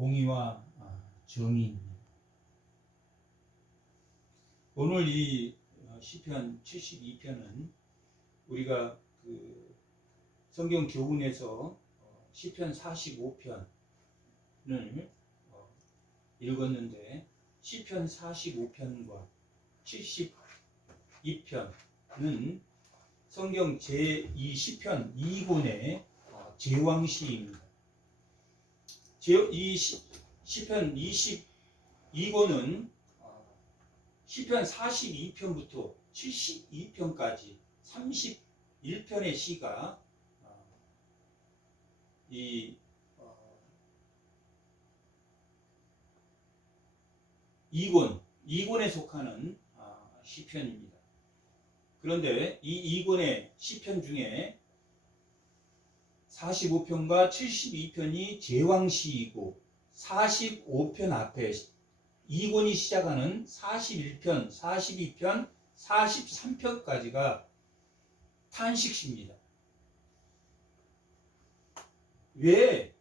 공의와 정의입니다. 오늘 이 시편 72편은 우리가 그 성경 교훈에서 시편 45편을 읽었는데, 시편 45편과 72편은 성경 제2시편 2권의 제왕시입니다. 이 시편 22권은 시편 42편부터 72편까지 31편의 시가 이 2권에 속하는 시편입니다. 그런데 이 2권의 시편 중에 45편과 72편이 제왕시이고, 45편 앞에 2권이 시작하는 41편, 42편, 43편까지가 탄식시입니다. 왜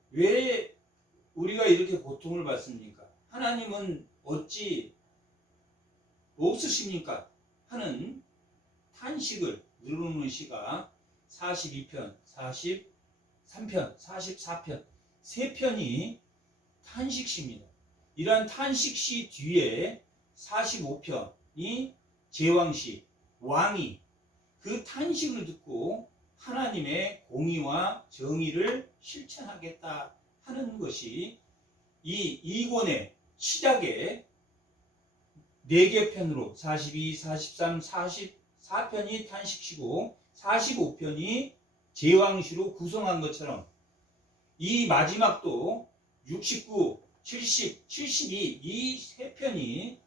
우리가 이렇게 고통을 받습니까? 하나님은 어찌 없으십니까? 하는 탄식을 누르는 시가 42편, 43편, 44편, 3편이 탄식시입니다. 이러한 탄식시 뒤에 45편이 제왕시, 왕이 그 탄식을 듣고 하나님의 공의와 정의를 실천하겠다 하는 것이 이 2권의 시작에 4개 편으로 42, 43, 44편이 탄식시고 45편이 제왕시로 구성한 것처럼, 이 마지막도 69, 70, 72 이 3편이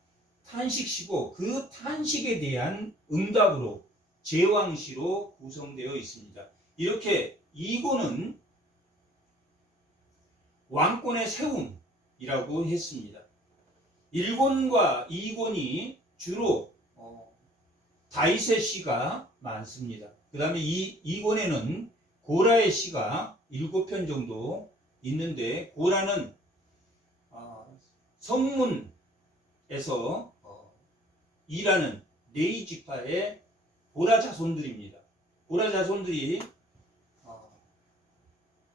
탄식시고, 그 탄식에 대한 응답으로 제왕시로 구성되어 있습니다. 이렇게 2권은 왕권의 세움이라고 했습니다. 1권과 2권이 주로 다윗의 시가 많습니다. 그 다음에 이 2권에는 고라의 시가 7편 정도 있는데, 고라는 성문에서 일하는 레위 지파의 고라 자손들입니다. 고라 자손들이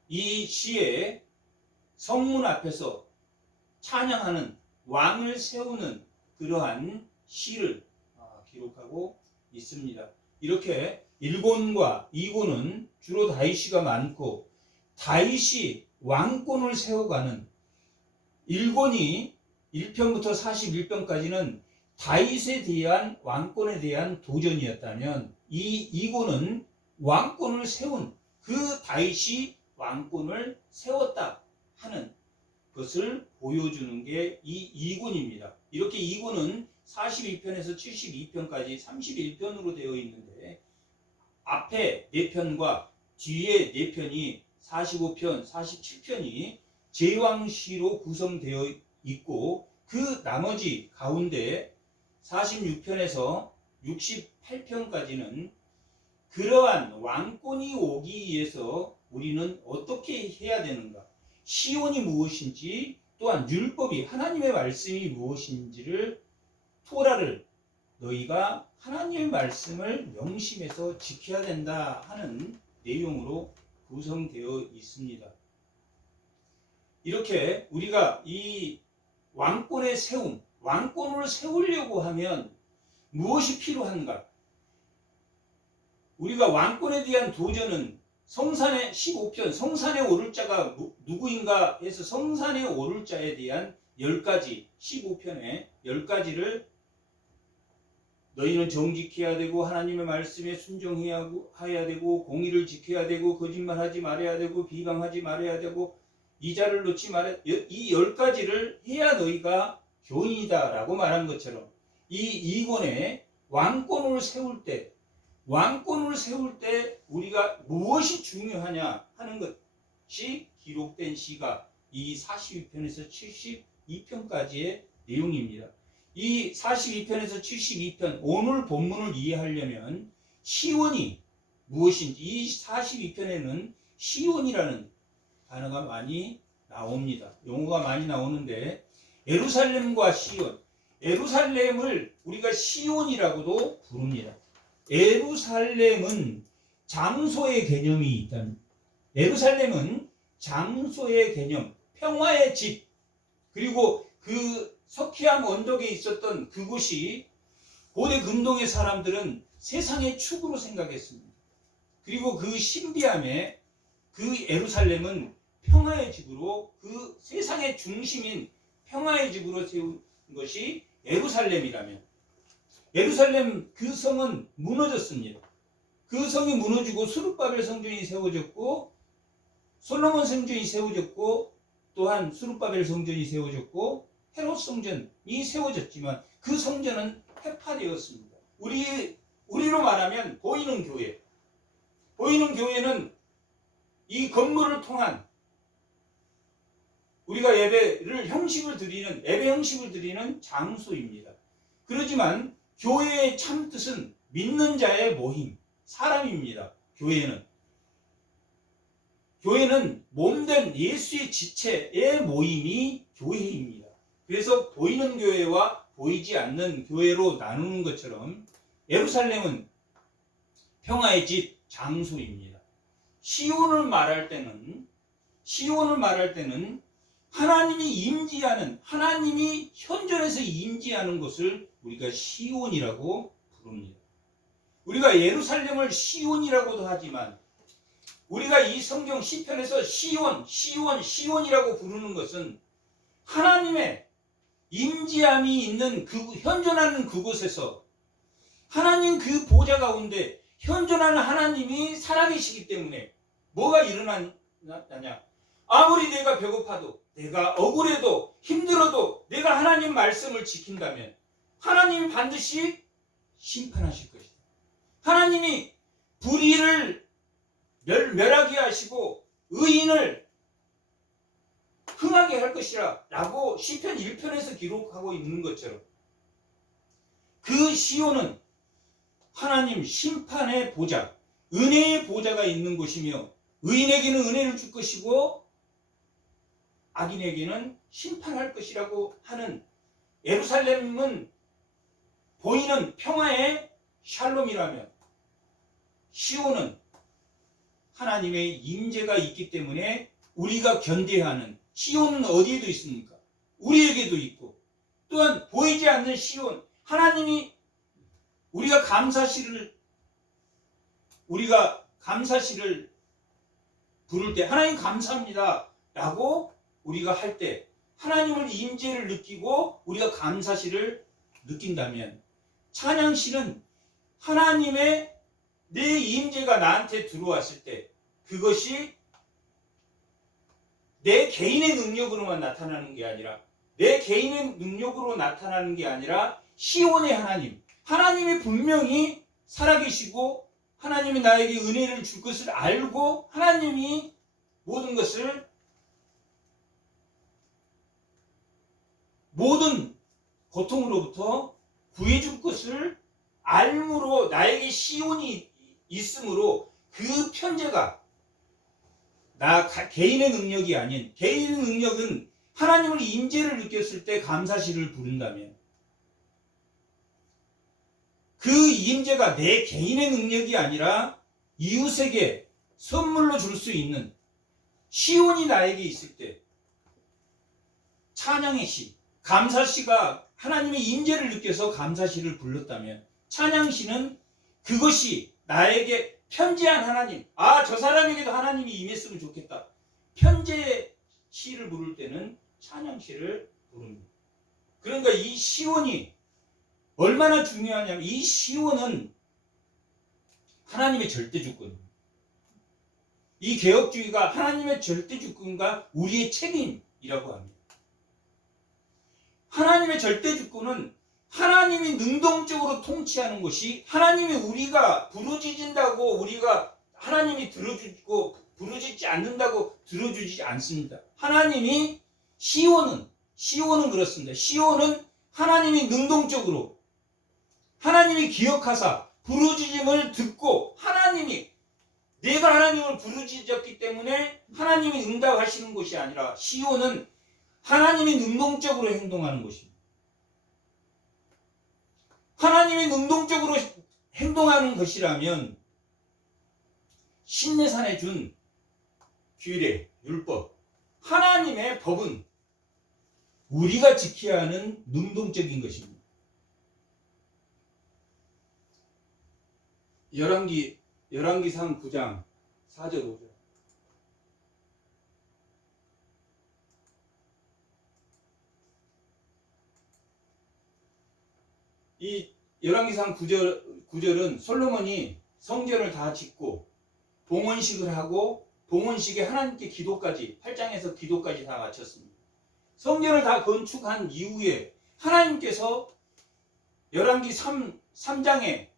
이 시에 성문 앞에서 찬양하는, 왕을 세우는 그러한 시를 기록하고 있습니다. 이렇게 1권과 2권은 주로 다윗시가 많고, 다윗이 왕권을 세워가는 1권이 1편부터 41편까지는 다윗에 대한 왕권에 대한 도전이었다면, 이 2권은 왕권을 세운, 그 다윗이 왕권을 세웠다 하는 것을 보여주는 게 이 2권입니다. 이렇게 2권은 42편에서 72편까지 31편으로 되어 있는데, 앞에 4편과 뒤에 4편이 45편, 47편이 제왕시로 구성되어 있고, 그 나머지 가운데 46편에서 68편까지는 그러한 왕권이 오기 위해서 우리는 어떻게 해야 되는가, 시온이 무엇인지, 또한 율법이, 하나님의 말씀이 무엇인지를, 토라를 너희가 하나님의 말씀을 명심해서 지켜야 된다 하는 내용으로 구성되어 있습니다. 이렇게 우리가 이 왕권의 세움, 왕권을 세우려고 하면 무엇이 필요한가? 우리가 왕권에 대한 도전은 성산의 15편, 성산에 오를 자가 누구인가 해서 성산에 오를 자에 대한 10가지, 15편에 10가지를 너희는 정직해야 되고, 하나님의 말씀에 순종해야 되고, 공의를 지켜야 되고, 거짓말하지 말아야 되고, 비방하지 말아야 되고, 이자를 놓지 말아야, 이 10가지를 해야 너희가 교인이다 라고 말한 것처럼, 이 2권에 왕권을 세울 때 우리가 무엇이 중요하냐 하는 것이 기록된 시가 이 42편에서 72편까지의 내용입니다. 이 42편에서 72편, 오늘 본문을 이해하려면 시온이 무엇인지, 이 42편에는 시온이라는 단어가 많이 나옵니다. 용어가 많이 나오는데 예루살렘과 시온, 예루살렘을 우리가 시온이라고도 부릅니다. 예루살렘은 장소의 개념이 있답니다. 예루살렘은 장소의 개념, 평화의 집, 그리고 그 석회암 언덕에 있었던 그곳이 고대 근동의 사람들은 세상의 축으로 생각했습니다. 그리고 그 신비함에 그 예루살렘은 평화의 집으로, 그 세상의 중심인 평화의 집으로 세운 것이 예루살렘이라면, 예루살렘 그 성은 무너졌습니다. 그 성이 무너지고 수룹바벨 성전이 세워졌고 솔로몬 성전이 세워졌고 또한 수룹바벨 성전이 세워졌고 헤롯 성전이 세워졌지만 그 성전은 해파되었습니다. 우리로 말하면 보이는 교회, 보이는 교회는 이 건물을 통한 우리가 예배를 형식을 드리는, 예배 형식을 드리는 장소입니다. 그렇지만 교회의 참 뜻은 믿는 자의 모임, 사람입니다. 교회는 몸된 예수의 지체의 모임이 교회입니다. 그래서 보이는 교회와 보이지 않는 교회로 나누는 것처럼 예루살렘은 평화의 집, 장소입니다. 시온을 말할 때는 하나님이 임재하는, 하나님이 현존해서 임재하는 것을 우리가 시온이라고 부릅니다. 우리가 예루살렘을 시온이라고도 하지만 우리가 이 성경 시편에서 시온이라고 부르는 것은 하나님의 임재함이 있는 현존하는 그곳에서 하나님 그 보좌 가운데 현존하는 하나님이 살아계시기 때문에 뭐가 일어나냐? 아무리 내가 배고파도, 내가 억울해도, 힘들어도 내가 하나님 말씀을 지킨다면 하나님이 반드시 심판하실 것이다. 하나님이 불의를 멸하게 하시고 의인을 흥하게 할 것이라 라고 시편 1편에서 기록하고 있는 것처럼 그 시온은 하나님 심판의 보좌, 은혜의 보좌가 있는 곳이며 의인에게는 은혜를 줄 것이고 악인에게는 심판할 것이라고 하는, 예루살렘은 보이는 평화의 샬롬이라면 시온은 하나님의 임재가 있기 때문에 우리가 견뎌야 하는, 시온은 어디에도 있습니까? 우리에게도 있고, 또한 보이지 않는 시온, 하나님이 우리가 감사시를 부를 때 하나님 감사합니다 라고 우리가 할 때 하나님을 임재를 느끼고 우리가 감사시를 느낀다면, 찬양시는 하나님의 내 임재가 나한테 들어왔을 때 그것이 내 개인의 능력으로만 나타나는 게 아니라, 내 개인의 능력으로 나타나는 게 아니라 시온의 하나님, 하나님이 분명히 살아계시고 하나님이 나에게 은혜를 줄 것을 알고 하나님이 모든 것을, 모든 고통으로부터 구해줄 것을 알므로 나에게 시온이 있으므로 그 편제가 나 개인의 능력이 아닌, 개인의 능력은 하나님을 임재를 느꼈을 때 감사시를 부른다면 그 임재가 내 개인의 능력이 아니라 이웃에게 선물로 줄 수 있는 시온이 나에게 있을 때 찬양의 시, 감사시가 하나님의 임재를 느껴서 감사시를 불렀다면 찬양시는 그것이 나에게 편지한 하나님, 저 사람에게도 하나님이 임했으면 좋겠다, 편지의 시를 부를 때는 찬양시를 부릅니다. 그러니까 이 시온이 얼마나 중요하냐면 이 시온은 하나님의 절대주권입니다. 이 개혁주의가 하나님의 절대주권과 우리의 책임이라고 합니다. 하나님의 절대주권은 하나님이 능동적으로 통치하는 것이, 하나님이 우리가 부르짖는다고 우리가 하나님이 들어주고 부르짖지 않는다고 들어주지 않습니다. 하나님이 시온은 그렇습니다. 시온은 하나님이 능동적으로, 하나님이 기억하사 부르짖음을 듣고 하나님이 내가 하나님을 부르짖었기 때문에 하나님이 응답하시는 것이 아니라 시온은 하나님이 능동적으로 행동하는 것입니다. 하나님이 능동적으로 행동하는 것이라면 신내산에 준 규례, 율법, 하나님의 법은 우리가 지켜야 하는 능동적인 것입니다. 열왕기상 9장 4절 5절. 이 열왕기상 9절은 솔로몬이 성전을 다 짓고 봉헌식을 하고 봉헌식에 하나님께 기도까지 8장에서 기도까지 다 마쳤습니다. 성전을 다 건축한 이후에 하나님께서 열왕기 3장에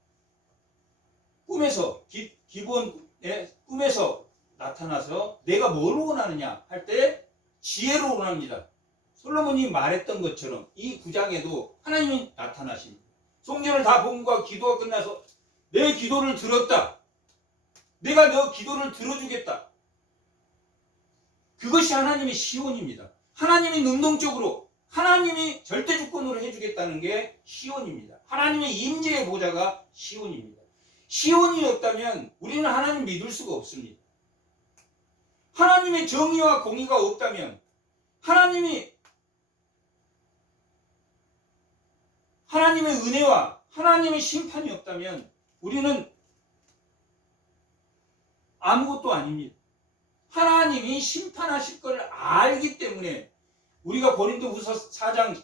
꿈에서 기본에 꿈에서 나타나서 내가 뭘 원하느냐 할 때 지혜를 원합니다. 솔로몬이 말했던 것처럼 이 9장에도 하나님이 나타나십니다. 성전을 다 봉헌과 기도가 끝나서 내 기도를 들었다. 내가 너 기도를 들어주겠다. 그것이 하나님의 시온입니다. 하나님이 능동적으로 하나님이 절대주권으로 해주겠다는 게 시온입니다. 하나님의 임재의 보좌가 시온입니다. 시온이 없다면 우리는 하나님 믿을 수가 없습니다. 하나님의 정의와 공의가 없다면 하나님의 은혜와 하나님의 심판이 없다면 우리는 아무것도 아닙니다. 하나님이 심판하실 걸 알기 때문에 우리가 고린도후서 4장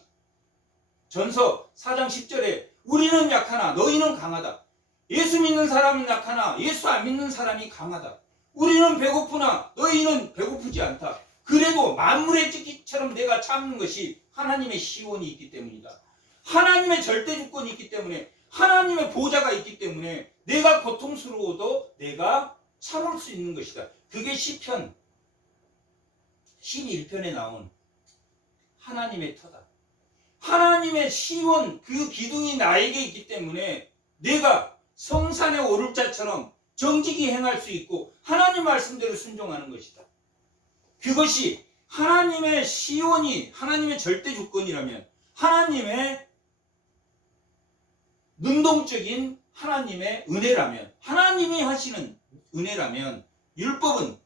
전서 4장 10절에 우리는 약하나 너희는 강하다. 예수 믿는 사람은 약하나 예수 안 믿는 사람이 강하다. 우리는 배고프나 너희는 배고프지 않다. 그래도 만물의 찢기처럼 내가 참는 것이 하나님의 시온이 있기 때문이다. 하나님의 절대주권이 있기 때문에 하나님의 보좌가 있기 때문에 내가 고통스러워도 내가 참을 수 있는 것이다. 그게 시편 11편에 나온 하나님의 터다. 하나님의 시온 그 기둥이 나에게 있기 때문에 내가 성산에 오를 자처럼 정직히 행할 수 있고 하나님 말씀대로 순종하는 것이다. 그것이 하나님의 시온이 하나님의 절대 주권이라면 하나님의 능동적인 하나님의 은혜라면 하나님이 하시는 은혜라면 율법은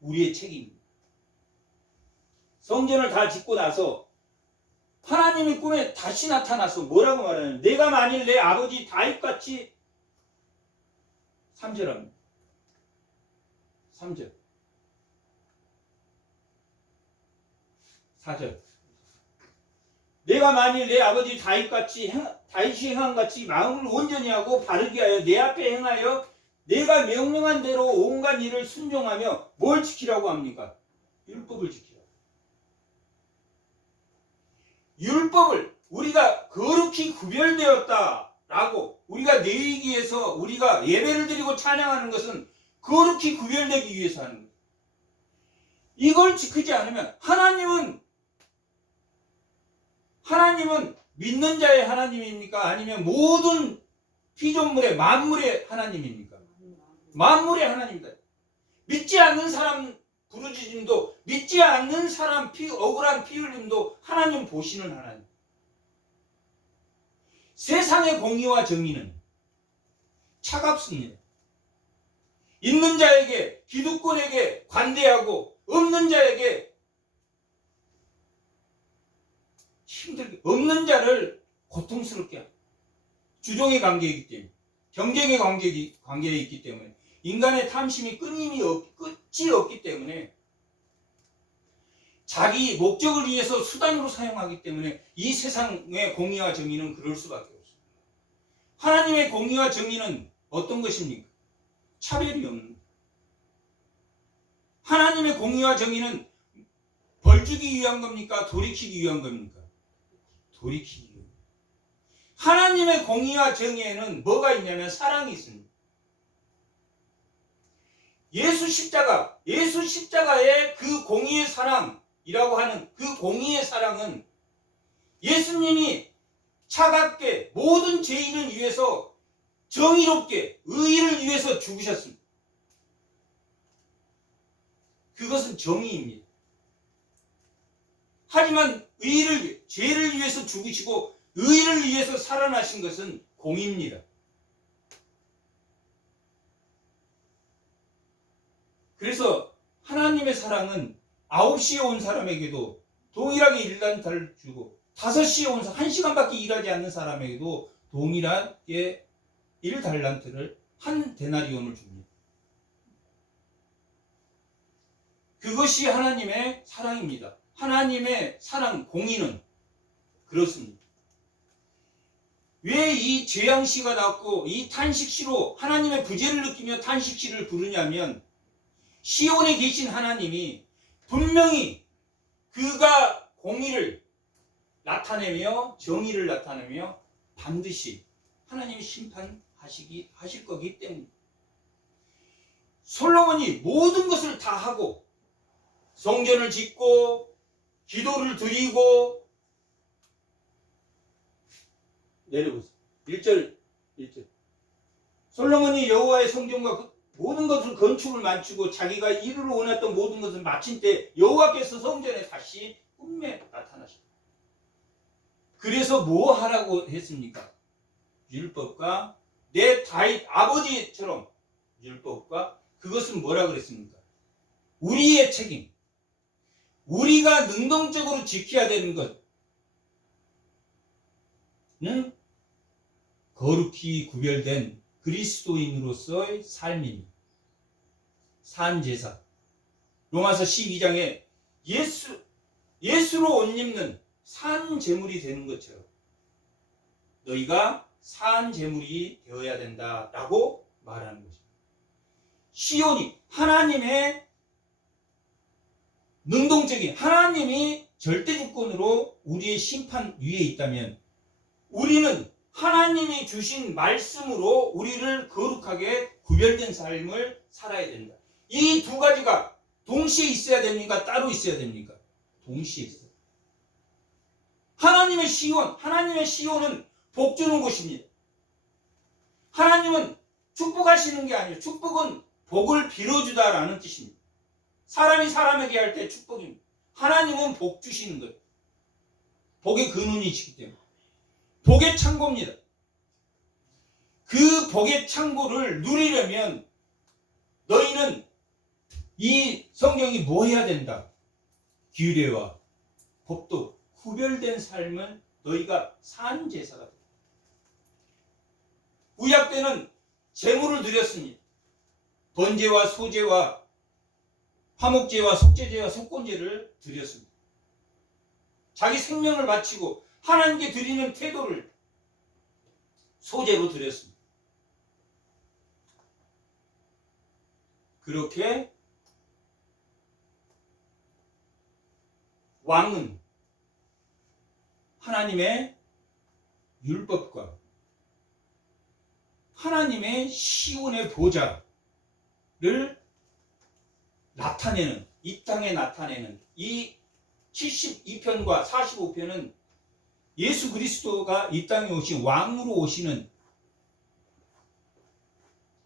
우리의 책임입니다. 성전을 다 짓고 나서 하나님이 꿈에 다시 나타나서 뭐라고 말하냐면 내가 만일 내 아버지 다윗같이 3절 합니다. 3절 4절 내가 만일 내 아버지 다윗이 행한 같이 마음을 온전히 하고 바르게 하여 내 앞에 행하여 내가 명령한 대로 온갖 일을 순종하며 뭘 지키라고 합니까? 율법을 지키라. 율법을 우리가 거룩히 구별되었다라고 우리가 내기 위해서 우리가 예배를 드리고 찬양하는 것은 거룩히 구별되기 위해서 하는 거예요. 이걸 지키지 않으면 하나님은 믿는 자의 하나님입니까? 아니면 모든 피조물의 만물의 하나님입니까? 만물의 하나님이다. 믿지 않는 사람 부르짖음도 믿지 않는 사람 억울한 피 흘림도 하나님 보시는 하나님. 세상의 공의와 정의는 차갑습니다. 있는 자에게 기득권에게 관대하고 없는 자에게 힘들게 없는 자를 고통스럽게 합니다. 주종의 관계이기 때문에 경쟁의 관계에 있기 때문에 인간의 탐심이 끝이 없기 때문에 자기 목적을 위해서 수단으로 사용하기 때문에 이 세상의 공의와 정의는 그럴 수밖에 없습니다. 하나님의 공의와 정의는 어떤 것입니까? 차별이 없는. 하나님의 공의와 정의는 벌 주기 위한 겁니까? 돌이키기 위한 겁니까? 돌이키기 위한. 하나님의 공의와 정의에는 뭐가 있냐면 사랑이 있습니다. 예수 십자가의 그 공의의 사랑이라고 하는 그 공의의 사랑은 예수님이 차갑게 모든 죄인을 위해서 정의롭게 의를 위해서 죽으셨습니다. 그것은 정의입니다. 하지만 죄를 위해서 죽으시고 의를 위해서 살아나신 것은 공의입니다. 그래서 하나님의 사랑은 9시에 온 사람에게도 동일하게 1달란트를 주고 5시에 온 1시간밖에 일하지 않는 사람에게도 동일하게 1달란트를 한 데나리온을 줍니다. 그것이 하나님의 사랑입니다. 하나님의 사랑, 공의는 그렇습니다. 왜 이 죄양시가 났고 이 탄식시로 하나님의 부재를 느끼며 탄식시를 부르냐면 시온에 계신 하나님이 분명히 그가 공의를 나타내며 정의를 나타내며 반드시 하나님이 심판하실 거기 때문에 솔로몬이 모든 것을 다 하고 성전을 짓고 기도를 드리고 내려보세요. 1절 솔로몬이 여호와의 성전과 모든 것을 건축을 마치고 자기가 이루러 원했던 모든 것을 마친 때 여호와께서 성전에 다시 꿈에 나타나십니다. 그래서 뭐 하라고 했습니까? 율법과 내 다윗 아버지처럼 율법과 그것은 뭐라 그랬습니까? 우리의 책임, 우리가 능동적으로 지켜야 되는 것은 거룩히 구별된 그리스도인으로서의 삶입니다. 산제사. 로마서 12장에 예수로 옷 입는 산제물이 되는 것처럼 너희가 산제물이 되어야 된다라고 말하는 것입니다. 시온이 하나님의 능동적인 하나님이 절대주권으로 우리의 심판 위에 있다면 우리는 하나님이 주신 말씀으로 우리를 거룩하게 구별된 삶을 살아야 된다. 이 두 가지가 동시에 있어야 됩니까? 따로 있어야 됩니까? 동시에 있어요. 하나님의 시온은 복 주는 곳입니다. 하나님은 축복하시는 게 아니에요. 축복은 복을 빌어주다라는 뜻입니다. 사람이 사람에게 할 때 축복입니다. 하나님은 복 주시는 거예요. 복의 근원이시기 때문에. 복의 창고입니다. 그 복의 창고를 누리려면 너희는 이 성경이 뭐 해야 된다? 규례와 법도 구별된 삶을 너희가 산 제사가 된다. 구약 때는 제물을 드렸습니다. 번제와 소제와 화목제와 속죄제와 속건제를 드렸습니다. 자기 생명을 바치고 하나님께 드리는 태도를 소제로 드렸습니다. 그렇게 왕은 하나님의 율법과 하나님의 시온의 보좌를 나타내는, 이 땅에 나타내는 이 72편과 45편은 예수 그리스도가 이 땅에 오신 왕으로 오시는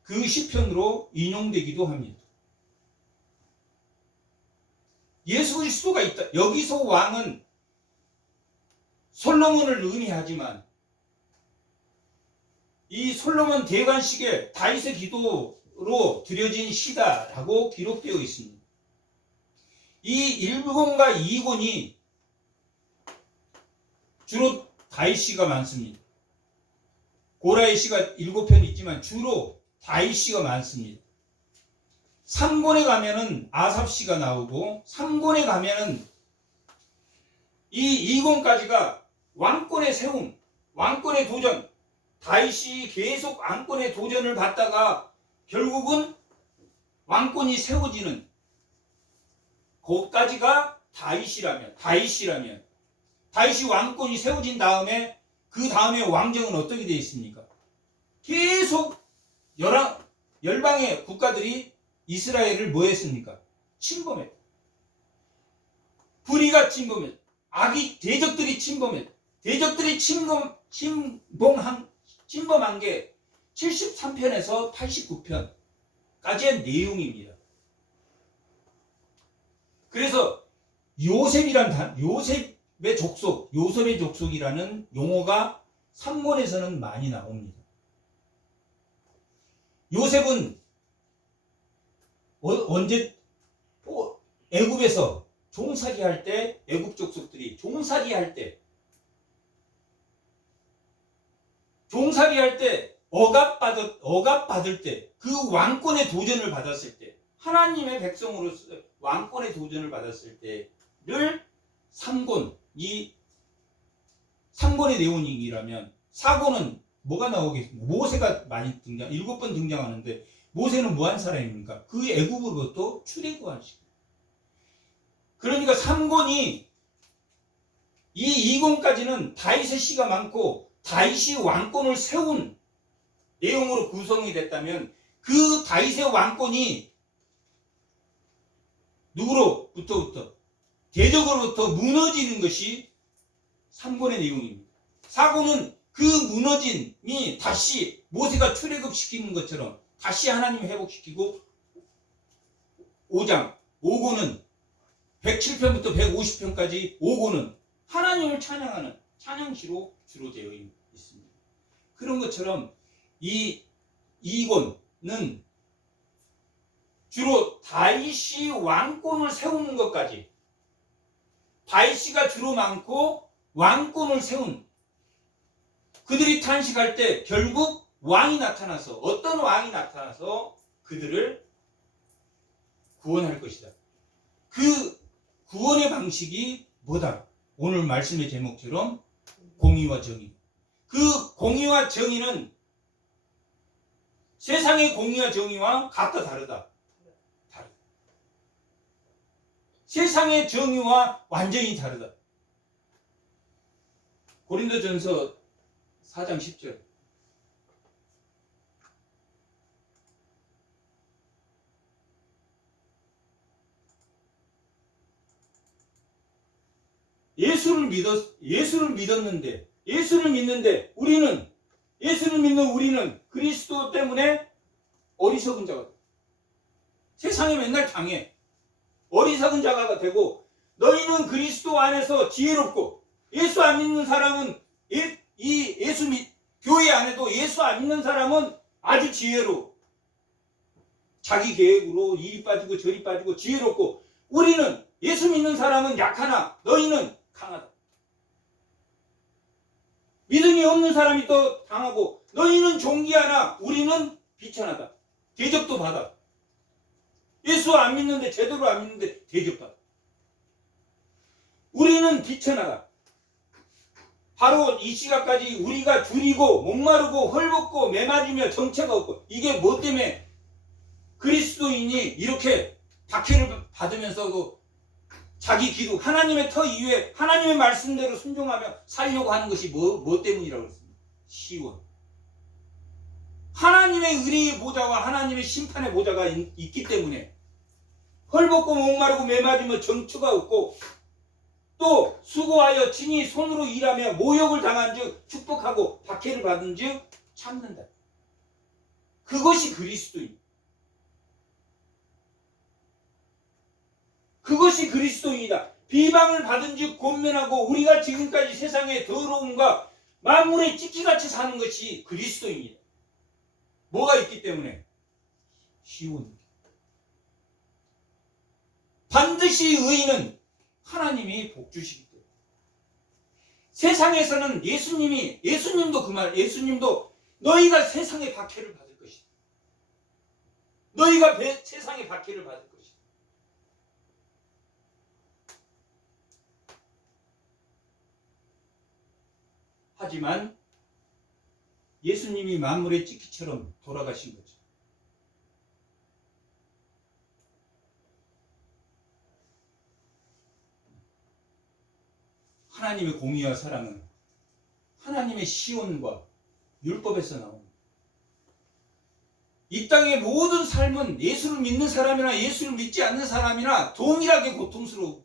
그 시편으로 인용되기도 합니다. 예수 그리스도가 있다. 여기서 왕은 솔로몬을 의미하지만 이 솔로몬 대관식에 다윗의 기도로 드려진 시다라고 기록되어 있습니다. 이 1권과 2권이 주로 다윗 시가 많습니다. 고라의 시가 7편 있지만 주로 다윗 시가 많습니다. 3권에 가면은 아삽 시가 나오고 3권에 가면은 이 2권까지가 왕권의 세움, 왕권의 도전, 다윗이 계속 왕권의 도전을 받다가 결국은 왕권이 세워지는 거기까지가 다윗이 왕권이 세워진 다음에 그 다음에 왕정은 어떻게 되어 있습니까? 계속 열방의 국가들이 이스라엘을 뭐 했습니까? 침범했다. 불의가 침범했다. 악이 대적들이 침범했다. 대적들이 침범한 게 73편에서 89편까지의 내용입니다. 그래서 요셉의 족속이라는 용어가 삼권에서는 많이 나옵니다. 요셉은 언제 애굽에서 종살이 할 때, 애굽 족속들이 종살이 할 때 억압받을 때, 그 왕권의 도전을 받았을 때, 하나님의 백성으로서 왕권의 도전을 받았을 때를 이 3권의 내용이라면 4권은 뭐가 나오겠습니까? 모세가 많이 7번 등장하는데, 모세는 뭐한 사람입니까? 그 애굽으로부터 출애굽한 시간. 그러니까 3권이 이 2권까지는 다윗의 시가 많고 다윗이 왕권을 세운 내용으로 구성이 됐다면, 그 다윗의 왕권이 누구로부터 대적으로부터 무너지는 것이 3권의 내용입니다. 4권은 그 무너짐이 다시 모세가 출애굽시키는 것처럼 다시 하나님이 회복시키고, 5권은 107편부터 150편까지 5권은 하나님을 찬양하는 찬양시로 주로 되어 있습니다. 그런 것처럼 이 2권은 주로 다윗이 왕권을 세우는 것까지, 다윗이가 주로 많고 왕권을 세운, 그들이 탄식할 때 결국 어떤 왕이 나타나서 그들을 구원할 것이다. 그 구원의 방식이 뭐다? 오늘 말씀의 제목처럼 공의와 정의. 그 공의와 정의는 세상의 공의와 정의와 각각 다르다. 세상의 정의와 완전히 다르다. 고린도전서 4장 10절. 예수를 믿는데 예수를 믿는 우리는 그리스도 때문에 어리석은 자가 돼. 세상에 맨날 당해. 어리석은 자가 되고, 너희는 그리스도 안에서 지혜롭고, 예수 안 믿는 사람은 교회 안에도 예수 안 믿는 사람은 아주 지혜로워. 자기 계획으로 이리 빠지고 저리 빠지고 지혜롭고, 우리는 예수 믿는 사람은 약하나 너희는 강하다. 믿음이 없는 사람이 또 강하고, 너희는 존귀하나 우리는 비천하다. 대접도 받아. 예수 안 믿는데, 제대로 안 믿는데 대접받아. 우리는 비천하다. 바로 이 시각까지 우리가 줄이고 목마르고 헐벗고 매맞으며 정체가 없고, 이게 뭐 때문에 그리스도인이 이렇게 박해를 받으면서도 자기 기도, 하나님의 터 이외에 하나님의 말씀대로 순종하며 살려고 하는 것이 뭐 때문이라고 그랬습니다. 시원. 하나님의 의리의 보좌와 하나님의 심판의 보좌가 있기 때문에 헐벗고 목마르고 매맞으며 정처가 없고, 또 수고하여 친히 손으로 일하며 모욕을 당한 즉 축복하고 박해를 받은 즉 참는다. 그것이 그리스도입니다. 그것이 그리스도인이다. 비방을 받은 즉 권면하고, 우리가 지금까지 세상의 더러움과 만물의 찢기같이 사는 것이 그리스도입니다. 뭐가 있기 때문에? 시온. 반드시 의인은 하나님이 복주시기 때문에. 세상에서는 예수님도 너희가 세상의 박해를 받을 것이다. 너희가 세상의 박해를 받을 것이다. 하지만 예수님이 만물의 찢기처럼 돌아가신 거죠. 하나님의 공의와 사랑은 하나님의 시온과 율법에서 나옵니다. 이 땅의 모든 삶은 예수를 믿는 사람이나 예수를 믿지 않는 사람이나 동일하게 고통스러워.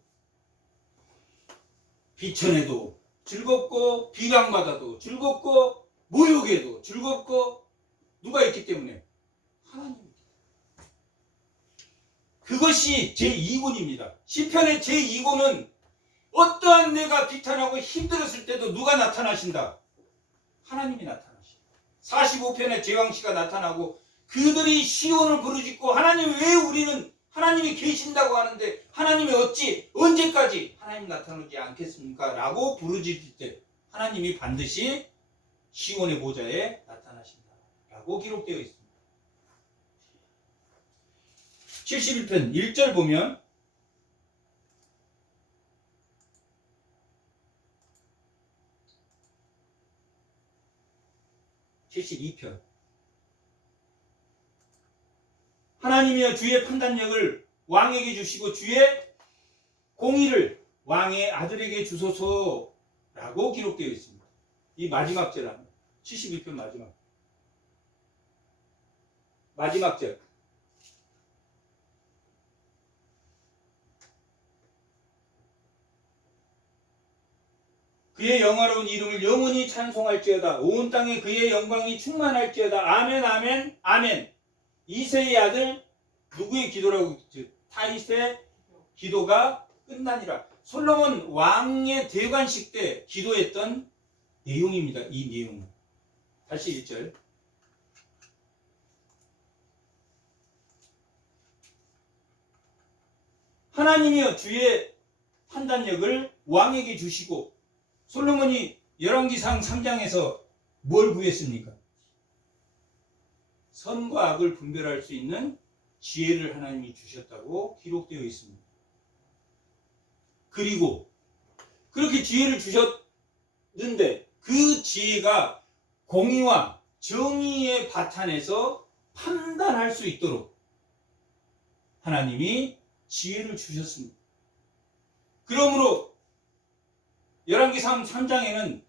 비천에도 즐겁고, 비방받아도 즐겁고, 모욕에도 즐겁고, 누가 있기 때문에? 하나님이. 그것이 제2군입니다. 시편의 제2군은 어떠한 내가 비탄하고 힘들었을 때도 누가 나타나신다? 하나님이 나타나신다. 45편의 제왕씨가 나타나고 그들이 시온을 부르짖고 하나님 왜 우리는 하나님이 계신다고 하는데 하나님이 어찌 언제까지 하나님 나타나지 않겠습니까? 라고 부르짖을 때 하나님이 반드시 시온의 보좌에 나타나신다 라고 기록되어 있습니다. 71편 1절 보면 (72편) 하나님이여 주의 판단력을 왕에게 주시고 주의 공의를 왕의 아들에게 주소서라고 기록되어 있습니다. 이 마지막 절 72편 마지막 절 그의 영화로운 이름을 영원히 찬송할지어다. 온 땅에 그의 영광이 충만할지어다. 아멘 아멘 아멘. 이새의 아들 누구의 기도라고 타잇의 기도가 끝나니라. 솔로몬 왕의 대관식 때 기도했던 내용입니다. 이 내용은 다시 1절 하나님이여 주의 판단력을 왕에게 주시고 솔로몬이 열왕기상 3장에서 뭘 구했습니까? 선과 악을 분별할 수 있는 지혜를 하나님이 주셨다고 기록되어 있습니다. 그리고 그렇게 지혜를 주셨는데 그 지혜가 공의와 정의의 바탕에서 판단할 수 있도록 하나님이 지혜를 주셨습니다. 그러므로 열왕기상 3장에는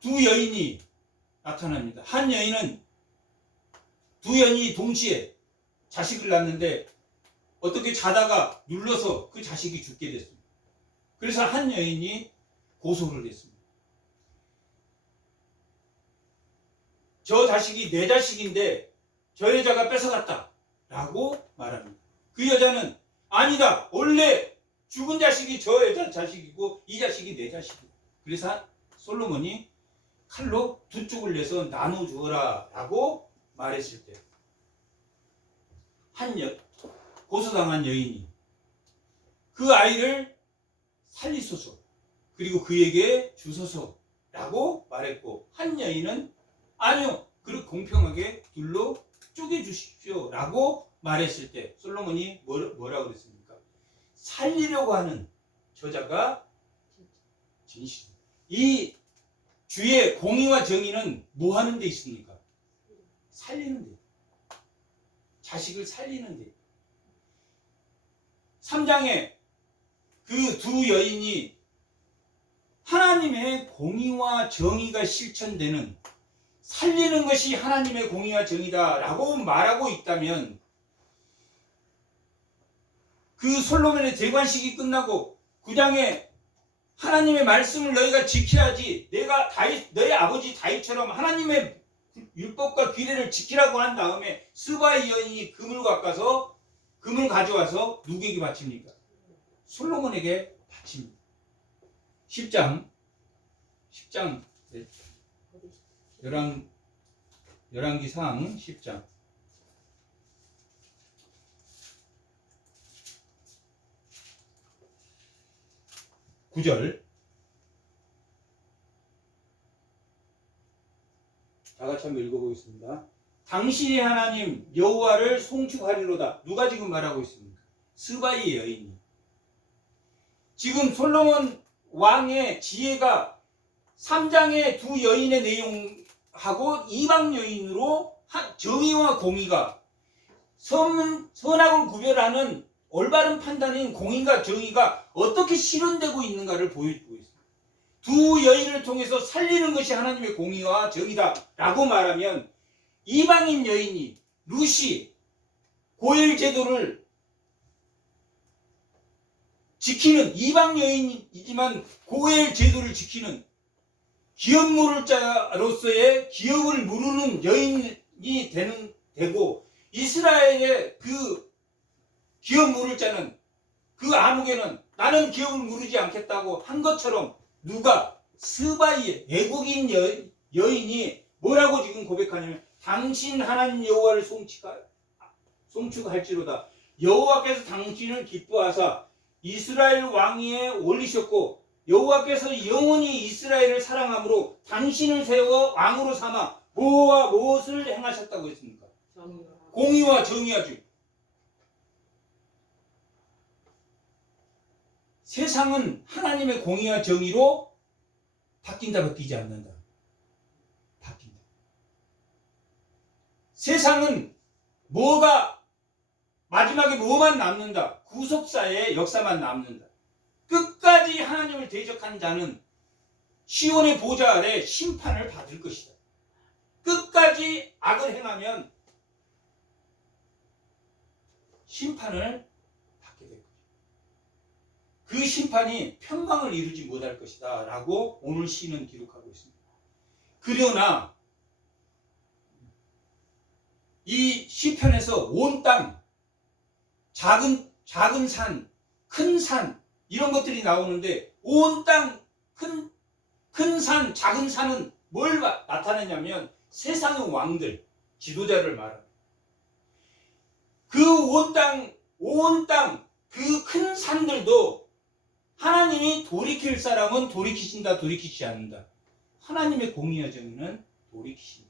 두 여인이 나타납니다. 한 여인은 두 여인이 동시에 자식을 낳는데 어떻게 자다가 눌러서 그 자식이 죽게 됐습니다. 그래서 한 여인이 고소를 했습니다. 저 자식이 내 자식인데 저 여자가 뺏어갔다 라고 말합니다. 그 여자는 아니다. 원래 죽은 자식이 저 여자 자식이고 이 자식이 내 자식이다. 그래서 솔로몬이 칼로 두 쪽을 내서 나눠주어라 라고 말했을 때 고소당한 여인이 그 아이를 살리소서 그리고 그에게 주소서 라고 말했고 한 여인은 아니요 그렇게 공평하게 둘로 쪼개주십시오 라고 말했을 때 솔로몬이 뭐라고 그랬습니까? 살리려고 하는 저자가 진실. 이 주의 공의와 정의는 뭐 하는 데 있습니까? 살리는 데. 자식을 살리는 데. 3장에 그 두 여인이 하나님의 공의와 정의가 실천되는 살리는 것이 하나님의 공의와 정의다 라고 말하고 있다면 그 솔로몬의 대관식이 끝나고 9장에 하나님의 말씀을 너희가 지켜야지 너희 아버지 다윗처럼 하나님의 율법과 규례를 지키라고 한 다음에 스바의 여인이 금을 가져와서 누구에게 바칩니까? 솔로몬에게 바칩니다. 10장 열왕기상 10장 9절 다 같이 한번 읽어보겠습니다. 당신이 하나님 여호와를 송축하리로다. 누가 지금 말하고 있습니까? 스바의 여인이. 지금 솔로몬 왕의 지혜가 3장의 두 여인의 내용하고 이방 여인으로 정의와 공의가 선악을 구별하는 올바른 판단인 공의가 정의가 어떻게 실현되고 있는가를 보여주고 있습니다. 두 여인을 통해서 살리는 것이 하나님의 공의와 정의다 라고 말하면 이방인 여인이 루시 고엘 제도를 지키는 이방 여인이지만 고엘 제도를 지키는 기업 물을 자로서의 기업을 무르는 여인이 되고 이스라엘의 그 기업 물을 자는 그 아무개는 나는 기업을 물으지 않겠다고 한 것처럼 누가 스바이의 외국인 여인이 뭐라고 지금 고백하냐면 당신 하나님 여호와를 송축할지로다. 여호와께서 당신을 기뻐하사 이스라엘 왕위에 올리셨고 여호와께서 영원히 이스라엘을 사랑함으로 당신을 세워 왕으로 삼아 뭐와 무엇을 행하셨다고 했습니까? 공의와 정의와 주. 세상은 하나님의 공의와 정의로 바뀐다 바뀌지 않는다. 바뀐다. 세상은 뭐가 마지막에 뭐만 남는다. 구속사의 역사만 남는다. 끝까지 하나님을 대적한 자는 시온의 보좌 아래 심판을 받을 것이다. 끝까지 악을 행하면 심판을 받게 될 것이다. 그 심판이 평강을 이루지 못할 것이다 라고 오늘 시는 기록하고 있습니다. 그러나 이 시편에서 온 땅, 작은 산, 큰 산 이런 것들이 나오는데 온 땅, 큰 산, 작은 산은 뭘 나타내냐면 세상의 왕들, 지도자를 말합니다. 그 온 땅, 그 큰 산들도 하나님이 돌이킬 사람은 돌이키신다, 돌이키지 않는다. 하나님의 공의와 정의는 돌이키신다.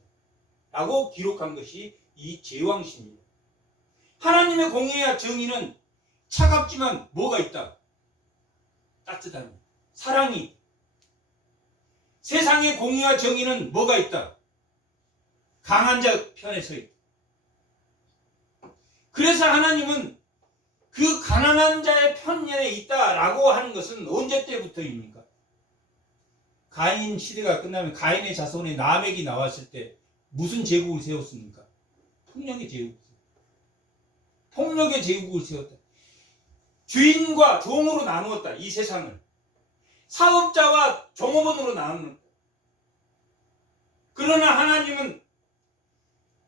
라고 기록한 것이 이 제왕시입니다. 하나님의 공의와 정의는 차갑지만 뭐가 있다? 따뜻한 사랑이 있다. 세상의 공의와 정의는 뭐가 있다? 강한 자 편에 서 있다. 그래서 하나님은 그 가난한 자의 편에 있다라고 하는 것은 언제 때부터입니까? 가인 시대가 끝나면 가인의 자손의 라멕이 나왔을 때 무슨 제국을 세웠습니까? 폭력의 제국을 세웠다. 폭력의 제국을 세웠다. 주인과 종으로 나누었다. 이 세상을. 사업자와 종업원으로 나누었다. 그러나 하나님은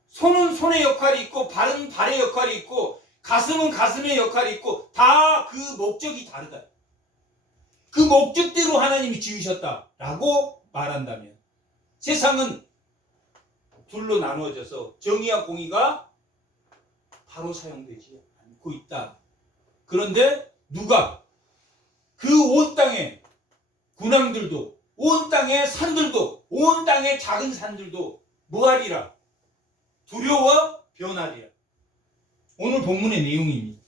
손은 손의 역할이 있고 발은 발의 역할이 있고 가슴은 가슴의 역할이 있고 다 그 목적이 다르다. 그 목적대로 하나님이 지으셨다라고 말한다면 세상은 둘로 나누어져서 정의와 공의가 바로 사용되지 않고 있다. 그런데 누가 그 온 땅의 군왕들도 온 땅의 산들도 온 땅의 작은 산들도 뭐하리라? 두려워 변하리라. 오늘 본문의 내용입니다.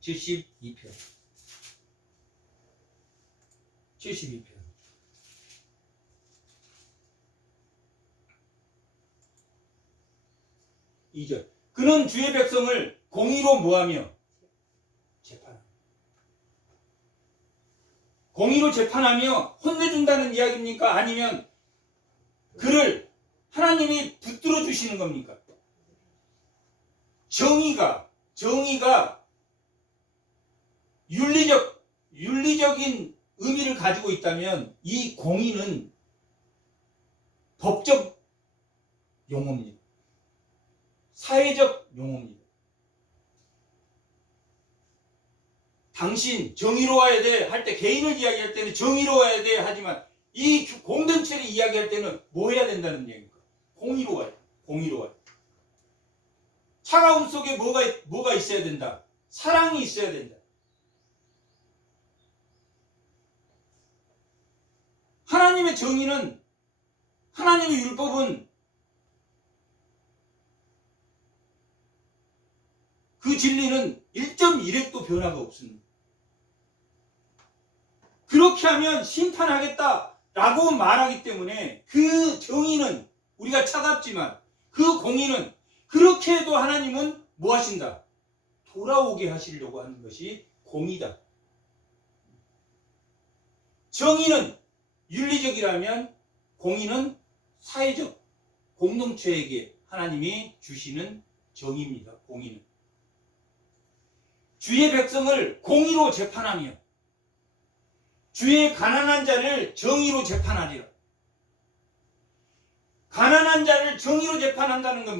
72편 2절 그는 주의 백성을 공의로 뭐하며 재판하며 공의로 재판하며 혼내준다는 이야기입니까? 아니면 그를 하나님이 붙들어 주시는 겁니까? 정의가 윤리적인 의미를 가지고 있다면 이 공의는 법적 용어입니다. 사회적 용어입니다. 당신 정의로워야 돼 할 때 개인을 이야기할 때는 정의로워야 돼 하지만 이 공동체를 이야기할 때는 뭐 해야 된다는 얘기입니까? 공의로워야 돼. 공의로워야 돼. 차가움 속에 뭐가 있어야 된다? 사랑이 있어야 된다. 하나님의 정의는 하나님의 율법은 그 진리는 1.1획도 변화가 없습니다. 그렇게 하면 심판하겠다라고 말하기 때문에 그 정의는 우리가 차갑지만 그 공의는 그렇게 해도 하나님은 뭐 하신다? 돌아오게 하시려고 하는 것이 공의다. 정의는 윤리적이라면 공의는 사회적 공동체에게 하나님이 주시는 정의입니다. 공의는. 주의 백성을 공의로 재판하며 주의 가난한 자를 정의로 재판하리라. 가난한 자를 정의로 재판한다는 건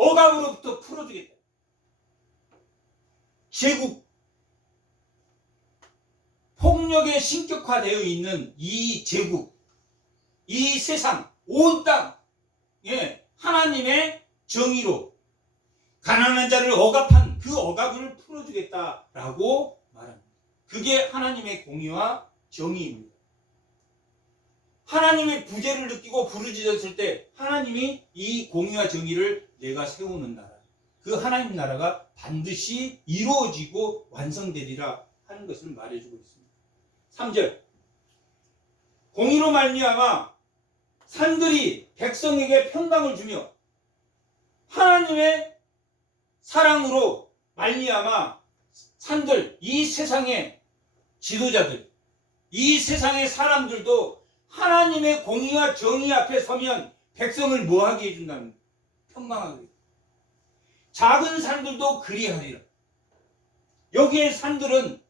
억압으로부터 풀어주겠다. 제국, 폭력에 신격화되어 있는 이 제국, 이 세상, 온 땅, 하나님의 정의로 가난한 자를 억압한 그 억압을 풀어주겠다라고 말합니다. 그게 하나님의 공의와 정의입니다. 하나님의 부재를 느끼고 부르짖었을 때 하나님이 이 공의와 정의를 내가 세우는 나라, 그 하나님 나라가 반드시 이루어지고 완성되리라 하는 것을 말해주고 있습니다. 3절, 공의로 말미암아 산들이 백성에게 평강을 주며 하나님의 사랑으로 말미암아 산들, 이 세상의 지도자들, 이 세상의 사람들도 하나님의 공의와 정의 앞에 서면 백성을 뭐하게 해준다는 거예요? 평강하게. 작은 산들도 그리하리라. 여기에 산들은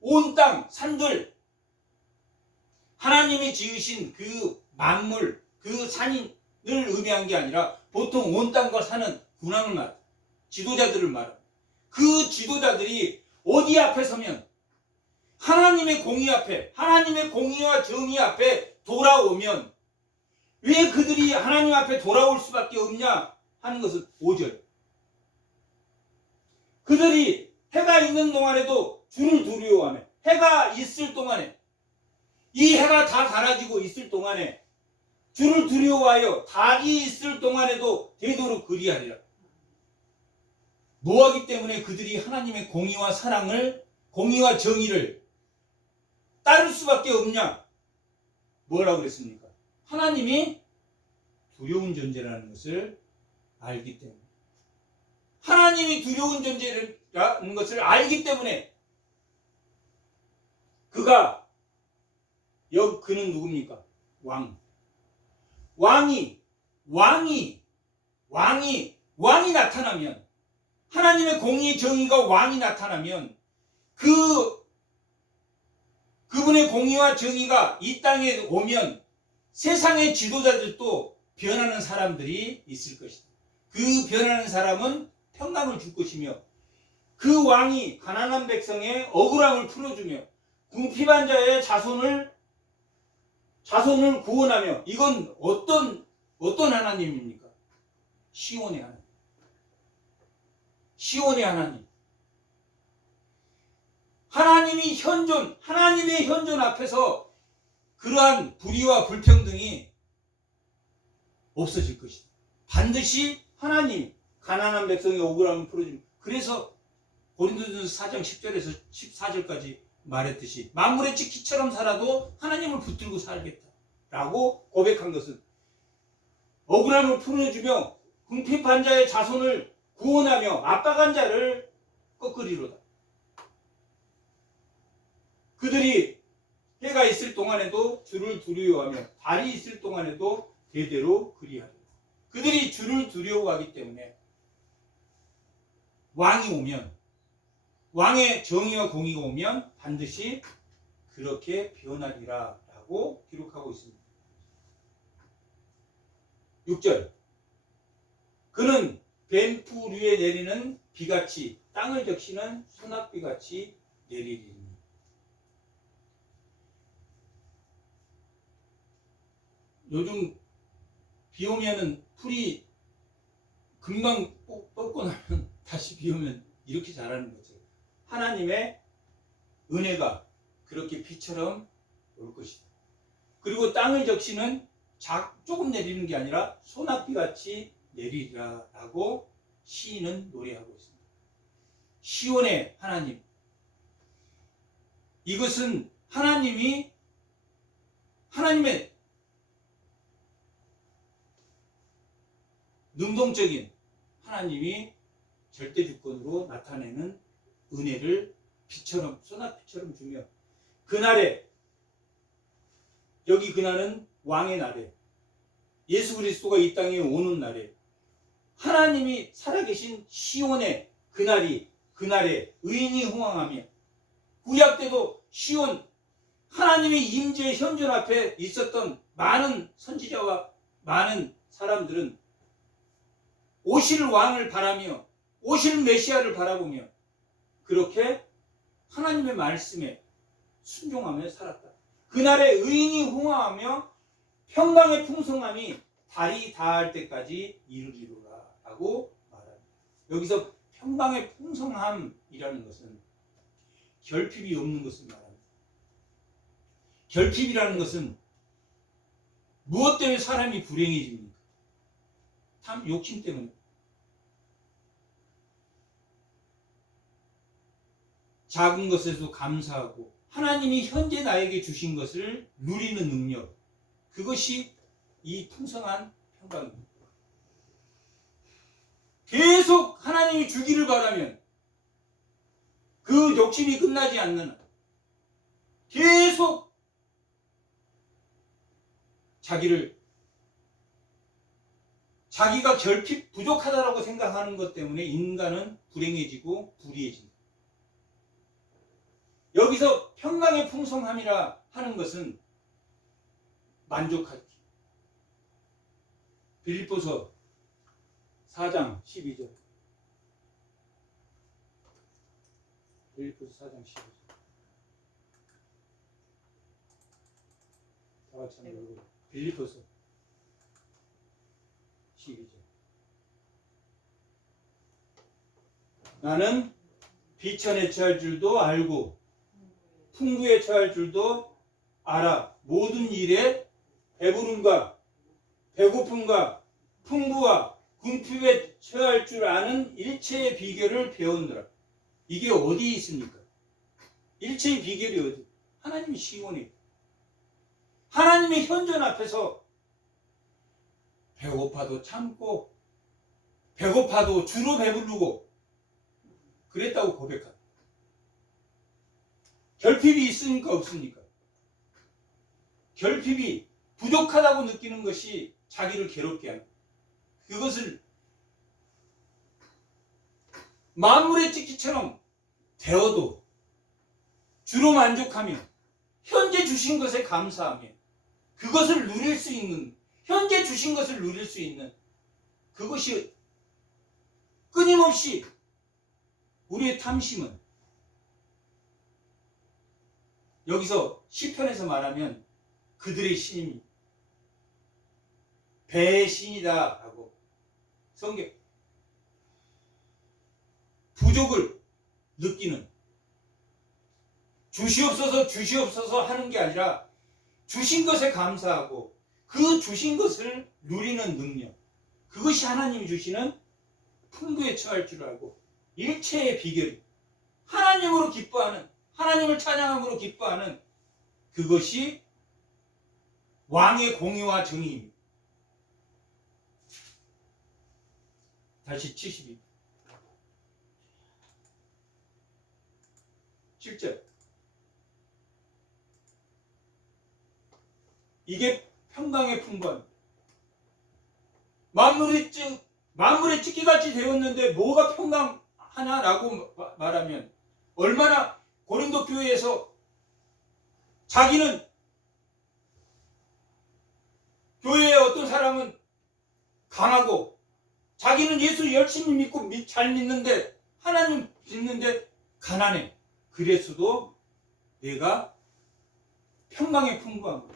온 땅, 산들, 하나님이 지으신 그 만물, 그 산을 의미한 게 아니라 보통 온 땅과 사는 군왕을 말합니다. 지도자들을 말합니다. 그 지도자들이 어디 앞에 서면 하나님의 공의 앞에, 하나님의 공의와 정의 앞에 돌아오면 왜 그들이 하나님 앞에 돌아올 수밖에 없냐 하는 것은 5절. 그들이 해가 있는 동안에도 주를 두려워하며, 해가 있을 동안에, 이 해가 다 사라지고 있을 동안에 주를 두려워하여 달이 있을 동안에도 되도록 그리하리라. 뭐하기 때문에 그들이 하나님의 공의와 사랑을, 공의와 정의를 따를 수밖에 없냐? 뭐라고 그랬습니까? 하나님이 두려운 존재라는 것을 알기 때문에, 하나님이 두려운 존재라는 것을 알기 때문에 그는 누굽니까? 왕이 나타나면, 하나님의 공의 정의가 왕이 나타나면 그분의 공의와 정의가 이 땅에 오면 세상의 지도자들도 변하는 사람들이 있을 것이다. 그 변하는 사람은 평강을 줄 것이며, 그 왕이 가난한 백성의 억울함을 풀어주며 궁핍한 자의 자손을 구원하며, 이건 어떤 하나님입니까? 시온의 하나님. 시온의 하나님. 하나님의 현존 앞에서 그러한 불의와 불평등이 없어질 것이다. 반드시 하나님, 가난한 백성의 억울함을 풀어줍니다. 그래서 고린도전서 4장 10절에서 14절까지 말했듯이 만물의 지키처럼 살아도 하나님을 붙들고 살겠다라고 고백한 것은 억울함을 풀어주며 궁핍한 자의 자손을 구원하며 압박한 자를 꺾으리로다. 그들이 해가 있을 동안에도 주를 두려워하며 달이 있을 동안에도 대대로 그리하리라. 그들이 주를 두려워하기 때문에 왕이 오면, 왕의 정의와 공의가 오면 반드시 그렇게 변하리라 라고 기록하고 있습니다. 6절, 그는 뱀푸류에 내리는 비같이 땅을 적시는 소낙비같이 내리리니. 요즘 비 오면은 풀이 금방 뻗고 나면 다시 비 오면 이렇게 자라는 거죠. 하나님의 은혜가 그렇게 비처럼 올 것이다. 그리고 땅을 적시는 조금 내리는 게 아니라 소낙비같이 내리리라 라고 시인은 노래하고 있습니다. 시온의 하나님, 이것은 하나님의 능동적인, 하나님이 절대주권으로 나타내는 은혜를 비처럼, 소낙비처럼 주며, 그날에, 여기 그날은 왕의 날에, 예수 그리스도가 이 땅에 오는 날에 하나님이 살아계신 시온의 그날에 의인이 흥왕하며, 구약 때도 시온, 하나님의 임재 현존 앞에 있었던 많은 선지자와 많은 사람들은 오실 왕을 바라며 오실 메시아를 바라보며 그렇게 하나님의 말씀에 순종하며 살았다. 그날의 의인이 흥황하며 평강의 풍성함이 달이 닿을 때까지 이르리로라 하고 말합니다. 여기서 평강의 풍성함이라는 것은 결핍이 없는 것을 말합니다. 결핍이라는 것은 무엇 때문에 사람이 불행해집니까? 탐, 욕심 때문에. 작은 것에도 감사하고 하나님이 현재 나에게 주신 것을 누리는 능력, 그것이 이 풍성한 평강입니다. 계속 하나님이 주기를 바라면 그 욕심이 끝나지 않는 한 계속 자기가 결핍 부족하다라고 생각하는 것 때문에 인간은 불행해지고 불의해진다. 여기서 평강의 풍성함이라 하는 것은 만족하기. 빌립보서 4장 12절. 빌립보서 4장 12절. 다 같이 한번 읽어보세요. 빌립보서 12절. 나는 비천에 처할 줄도 알고 풍부에 처할 줄도 알아. 모든 일에 배부름과 배고픔과 풍부와 궁핍에 처할 줄 아는 일체의 비결을 배웠노라. 이게 어디에 있습니까? 일체의 비결이 어디? 하나님의 시온에. 하나님의 현존 앞에서 배고파도 참고 배고파도 주로 배부르고 그랬다고 고백한다. 결핍이 있습니까? 없습니까? 결핍이 부족하다고 느끼는 것이 자기를 괴롭게 합니다. 그것을 만물의 찍기처럼 되어도 주로 만족하며 현재 주신 것에 감사하며 그것을 누릴 수 있는, 현재 주신 것을 누릴 수 있는 그것이 끊임없이 우리의 탐심은 여기서 시편에서 말하면 그들의 신입니다. 배의 신이다 하고 성경 부족을 느끼는 주시옵소서 주시옵소서 하는 게 아니라 주신 것에 감사하고 그 주신 것을 누리는 능력, 그것이 하나님이 주시는 풍부에 처할 줄 알고 일체의 비결이 하나님으로 기뻐하는, 하나님을 찬양함으로 기뻐하는 그것이 왕의 공의와 정의입니다. 다시 72. 7절. 이게 평강의 풍부함. 만물의 찍기같이 되었는데 뭐가 평강하냐라고 말하면 얼마나 고린도 교회에서 자기는 교회의 어떤 사람은 강하고 자기는 예수 열심히 믿고 잘 믿는데 하나님 믿는데 가난해. 그랬어도 내가 평강의 풍부함,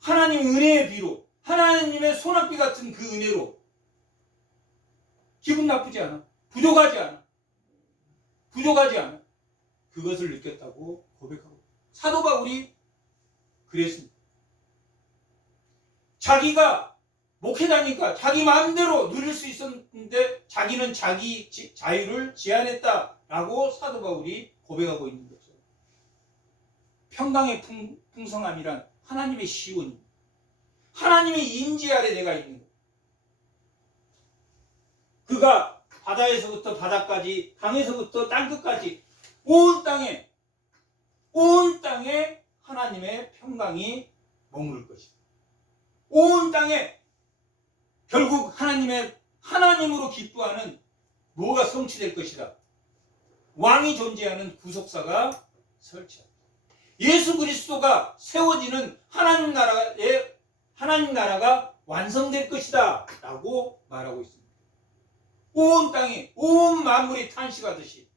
하나님 은혜의 비로, 하나님의 소낙비 같은 그 은혜로 기분 나쁘지 않아. 부족하지 않아. 그것을 느꼈다고 고백하고 사도 바울이 그랬습니다. 자기가 목회자니까 자기 마음대로 누릴 수 있었는데 자기는 자기 자유를 제한했다라고 사도 바울이 고백하고 있는 거죠. 평강의 풍성함이란 하나님의 시온입니다. 하나님의 임재 아래 내가 있는 것. 그가 바다에서부터 바다까지, 강에서부터 땅끝까지 온 땅에 하나님의 평강이 머무를 것이다. 온 땅에 결국 하나님으로 기뻐하는 뭐가 성취될 것이다. 왕이 존재하는 구속사가 설치한다. 예수 그리스도가 세워지는 하나님 나라가 완성될 것이다 라고 말하고 있습니다. 온 땅에 온 만물이 탄식하듯이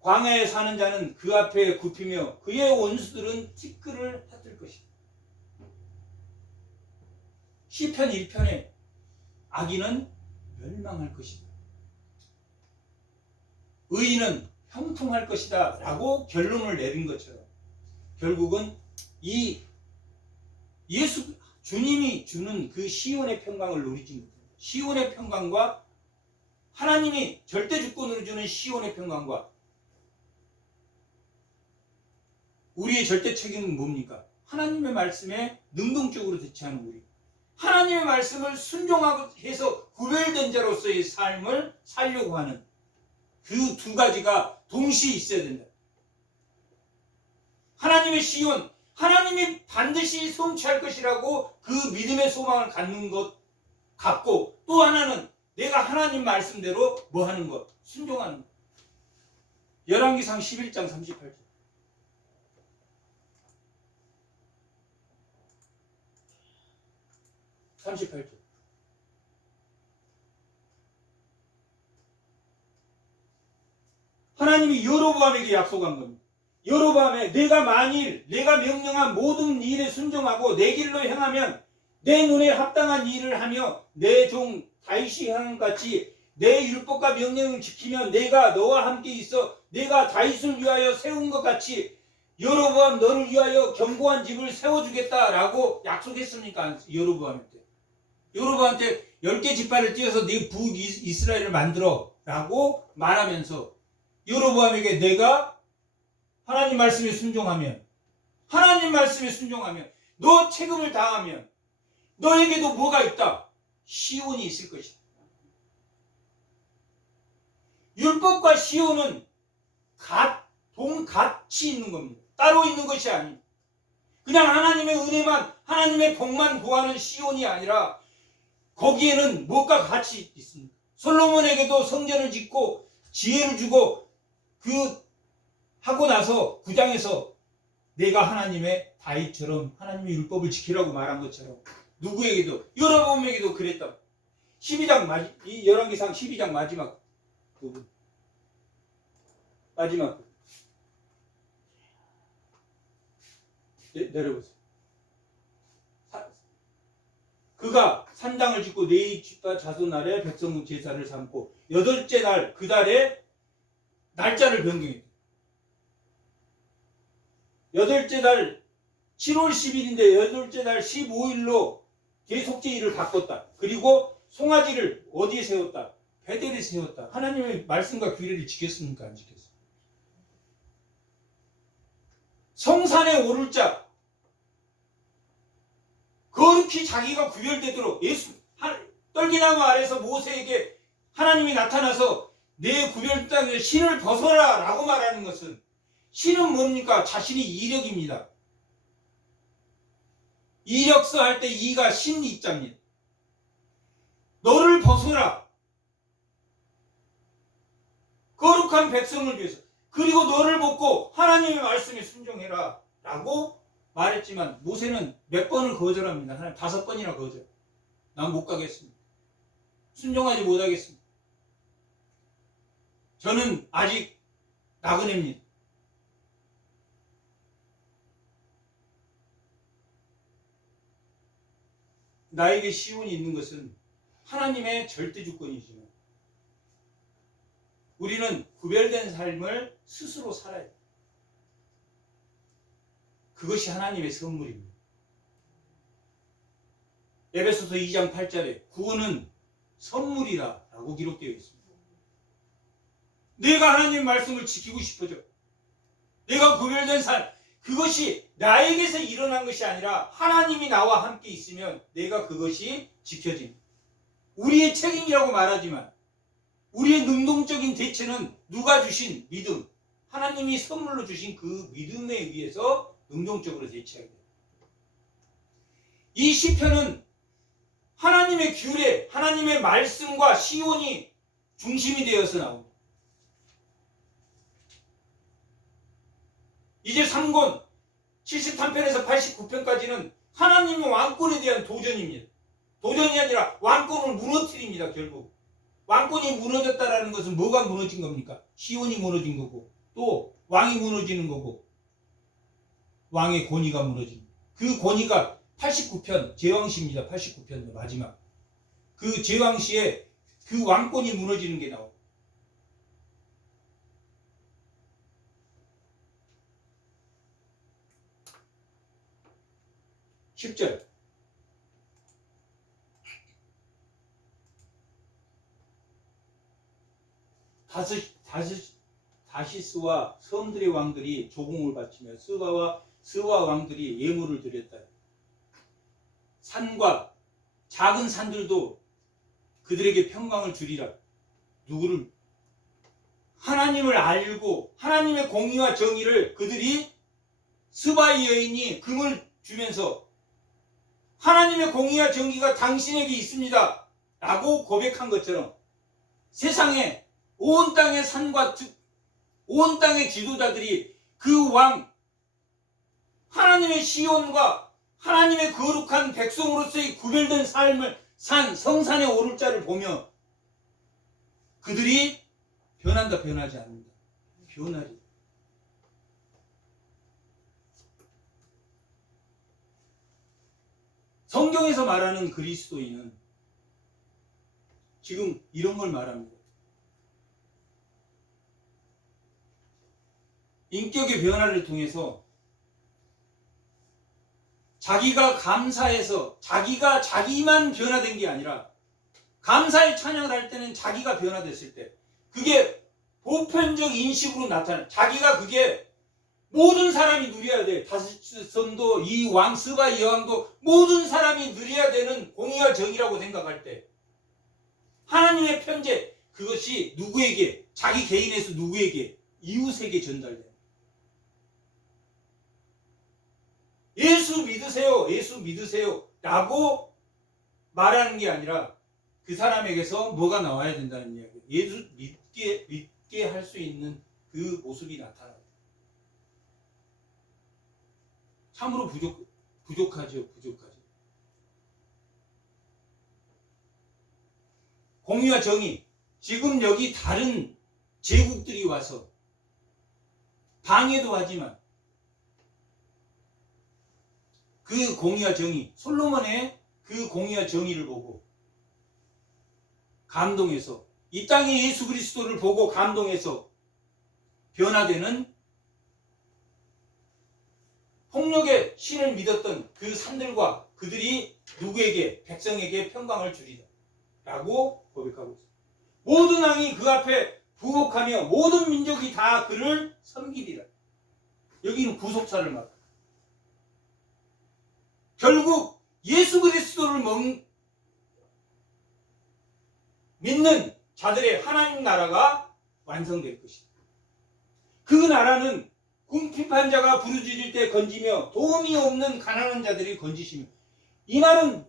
광야에 사는 자는 그 앞에 굽히며 그의 원수들은 티끌을 핫들 것이다. 시편 1편에 악인은 멸망할 것이다. 의인은 형통할 것이다 라고 결론을 내린 것처럼 결국은 이 주님이 주는 그 시온의 평강을 누리지 못합니다. 시온의 평강과 하나님이 절대 주권으로 주는 시온의 평강과 우리의 절대 책임은 뭡니까? 하나님의 말씀에 능동적으로 대처하는 우리. 하나님의 말씀을 순종하고 해서 구별된 자로서의 삶을 살려고 하는 그 두 가지가 동시에 있어야 된다. 하나님의 시온, 하나님이 반드시 성취할 것이라고 그 믿음의 소망을 갖는 것 같고, 또 하나는 내가 하나님 말씀대로 뭐 하는 것, 순종하는 것. 열왕기상 11장 38절. 38절. 하나님이 여로보암에게 약속한 겁니다. 여로보암에 내가 만일 내가 명령한 모든 일에 순종하고 내 길로 행하면 내 눈에 합당한 일을 하며 내 종 다윗이 행한 같이 내 율법과 명령을 지키면 내가 너와 함께 있어 내가 다윗을 위하여 세운 것 같이 여로보암 너를 위하여 견고한 집을 세워주겠다라고 약속했습니까? 여로보암한테 10개 지파를 띄어서 네 북이스라엘을 만들어 라고 말하면서 여로보암에게 내가 하나님 말씀에 순종하면, 하나님 말씀에 순종하면, 너 책임을 다하면 너에게도 뭐가 있다? 시온이 있을 것이다. 율법과 시온은 같이 있는 겁니다. 따로 있는 것이 아닙니다. 그냥 하나님의 은혜만, 하나님의 복만 구하는 시온이 아니라 거기에는 무엇과 같이 있습니다. 솔로몬에게도 성전을 짓고 지혜를 주고 하고 나서 9장에서 내가 하나님의 다윗처럼 하나님의 율법을 지키라고 말한 것처럼 누구에게도 여러분에게도 그랬다. 12장 이 열왕기상 12장 마지막 부분. 마지막 부분. 내려보세요. 그가 산당을 짓고 네 집과 자손 아래 백성 제사를 삼고 8째 날 그 달에 날짜를 변경했다. 8째 달 7월 10일인데 8째 달 15일로 계속제일을 바꿨다. 그리고 송아지를 어디에 세웠다? 베델에 세웠다. 하나님의 말씀과 규례를 지켰습니까? 안 지켰습니까? 성산에 오를 자 거룩히 자기가 구별되도록 떨기나무 아래서 모세에게 하나님이 나타나서 내 구별된 신을 벗어라 라고 말하는 것은 신은 뭡니까? 자신이 이력입니다. 이력서 할 때 이가 신 이자입니다. 너를 벗어라. 거룩한 백성을 위해서. 그리고 너를 벗고 하나님의 말씀에 순종해라 라고 말했지만 모세는 몇 번을 거절합니다. 하나님 5번이나 거절. 난 못 가겠습니다. 순종하지 못하겠습니다. 저는 아직 나그네입니다. 나에게 시온이 있는 것은 하나님의 절대 주권이지만 우리는 구별된 삶을 스스로 살아야 돼요. 그것이 하나님의 선물입니다. 에베소서 2장 8절에 구원은 선물이라 라고 기록되어 있습니다. 내가 하나님 말씀을 지키고 싶어져. 내가 구별된 삶, 그것이 나에게서 일어난 것이 아니라 하나님이 나와 함께 있으면 내가 그것이 지켜집니다. 우리의 책임이라고 말하지만 우리의 능동적인 대처는 누가 주신 믿음, 하나님이 선물로 주신 그 믿음에 의해서 능동적으로 대처해야 돼요. 이 시편은 하나님의 규례, 하나님의 말씀과 시온이 중심이 되어서 나옵니다. 이제 3권 73편에서 89편까지는 하나님의 왕권에 대한 도전입니다. 도전이 아니라 왕권을 무너뜨립니다. 결국 왕권이 무너졌다라는 것은 뭐가 무너진 겁니까? 시온이 무너진 거고 또 왕이 무너지는 거고 왕의 권위가 무너진 그 권위가 89편 제왕시입니다. 89편 마지막 그 제왕시에 그 왕권이 무너지는 게 나옵니다. 10절 다시스와 섬들의 왕들이 조공을 바치며 스와 왕들이 예물을 드렸다. 산과 작은 산들도 그들에게 평강을 주리라. 누구를? 하나님을 알고 하나님의 공의와 정의를 그들이 스바의 여인이 금을 주면서 하나님의 공의와 정의가 당신에게 있습니다 라고 고백한 것처럼 세상에 온 땅의 산과 온 땅의 지도자들이 그 왕 하나님의 시온과 하나님의 거룩한 백성으로서의 구별된 삶을 산 성산에 오를 자를 보며 그들이 변한다 변하지 않는다. 변하리. 성경에서 말하는 그리스도인은 지금 이런 걸 말합니다. 인격의 변화를 통해서 자기가 감사해서 자기만 변화된 게 아니라 감사의 찬양을 할 때는 자기가 변화됐을 때 그게 보편적 인식으로 나타나 자기가 그게 모든 사람이 누려야 돼. 다스선도 이 왕 스바 이 왕도 모든 사람이 누려야 되는 공의와 정의라고 생각할 때 하나님의 편재 그것이 누구에게 자기 개인에서 누구에게 이웃에게 전달돼. 예수 믿으세요 라고 말하는 게 아니라 그 사람에게서 뭐가 나와야 된다는 이야기예요. 예수 믿게 할 수 있는 그 모습이 나타나요. 참으로 부족하죠. 공의와 정의. 지금 여기 다른 제국들이 와서 방해도 하지만 그 공의와 정의, 솔로몬의 그 공의와 정의를 보고 감동해서 이 땅에 예수 그리스도를 보고 감동해서 변화되는 폭력의 신을 믿었던 그 산들과 그들이 누구에게 백성에게 평강을 주리라 라고 고백하고 있습니다. 모든 왕이 그 앞에 부복하며 모든 민족이 다 그를 섬기리라. 여기는 구속사를 말합니다. 결국 예수 그리스도를 믿는 자들의 하나님 나라가 완성될 것이다. 그 나라는 궁핍한 자가 부르짖을 때 건지며 도움이 없는 가난한 자들이 건지시며 이 말은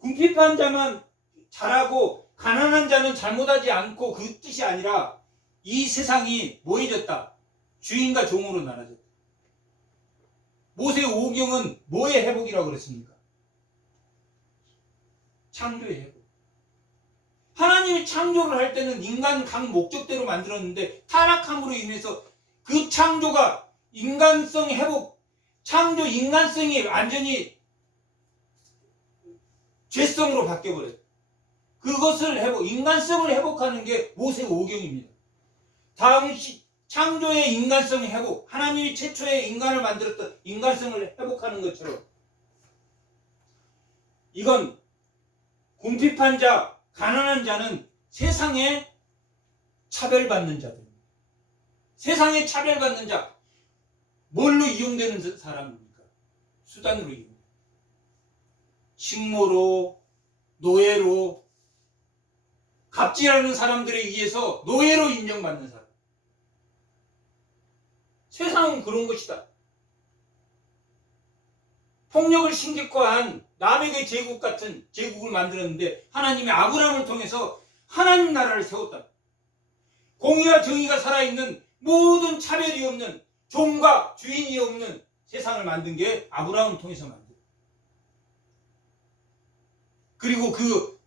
궁핍한 자만 잘하고 가난한 자는 잘못하지 않고 그 뜻이 아니라 이 세상이 뭐해졌다? 주인과 종으로 나눠졌다. 모세 5경은 뭐의 회복이라고 그랬습니까? 창조의 회복. 하나님이 창조를 할 때는 인간 각 목적대로 만들었는데 타락함으로 인해서 그 창조가 인간성 회복, 창조 인간성이 완전히 죄성으로 바뀌어버려요. 그것을 인간성을 회복하는 게 모세 5경입니다. 다음시 창조의 인간성 회복, 하나님이 최초의 인간을 만들었던 인간성을 회복하는 것처럼 이건 궁핍한 자, 가난한 자는 세상에 차별받는 자들입니다. 세상에 차별받는 자, 뭘로 이용되는 사람입니까? 수단으로 이용됩니다. 식모로, 노예로, 갑질하는 사람들에 의해서 노예로 인정받는 사람. 세상은 그런 것이다. 폭력을 신격화한 남에게 제국 같은 제국을 만들었는데 하나님이 아브라함을 통해서 하나님 나라를 세웠다. 공의와 정의가 살아있는 모든 차별이 없는 종과 주인이 없는 세상을 만든 게 아브라함을 통해서 만든. 그리고 그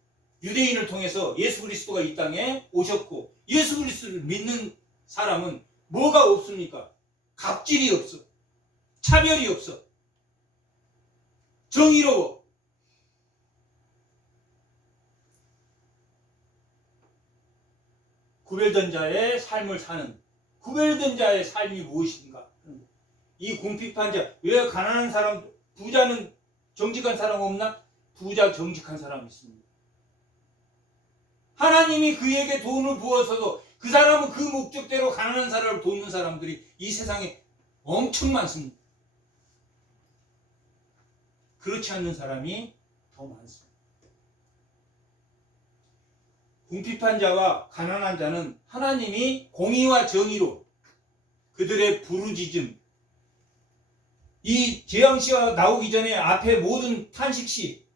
유대인을 통해서 예수 그리스도가 이 땅에 오셨고 예수 그리스도를 믿는 사람은 뭐가 없습니까? 갑질이 없어. 차별이 없어. 정의로워. 구별된 자의 삶을 사는 구별된 자의 삶이 무엇인가? 이 궁핍한 자, 왜 가난한 사람, 부자는 정직한 사람 없나? 부자 정직한 사람이 있습니다. 하나님이 그에게 돈을 부어서도 그 사람은 그 목적대로 가난한 사람을 돕는 사람들이 이 세상에 엄청 많습니다. 그렇지 않는 사람이 더 많습니다. 궁핍한 자와 가난한 자는 하나님이 공의와 정의로 그들의 부르짖음, 이 재앙시가 나오기 전에 앞에 모든 탄식시,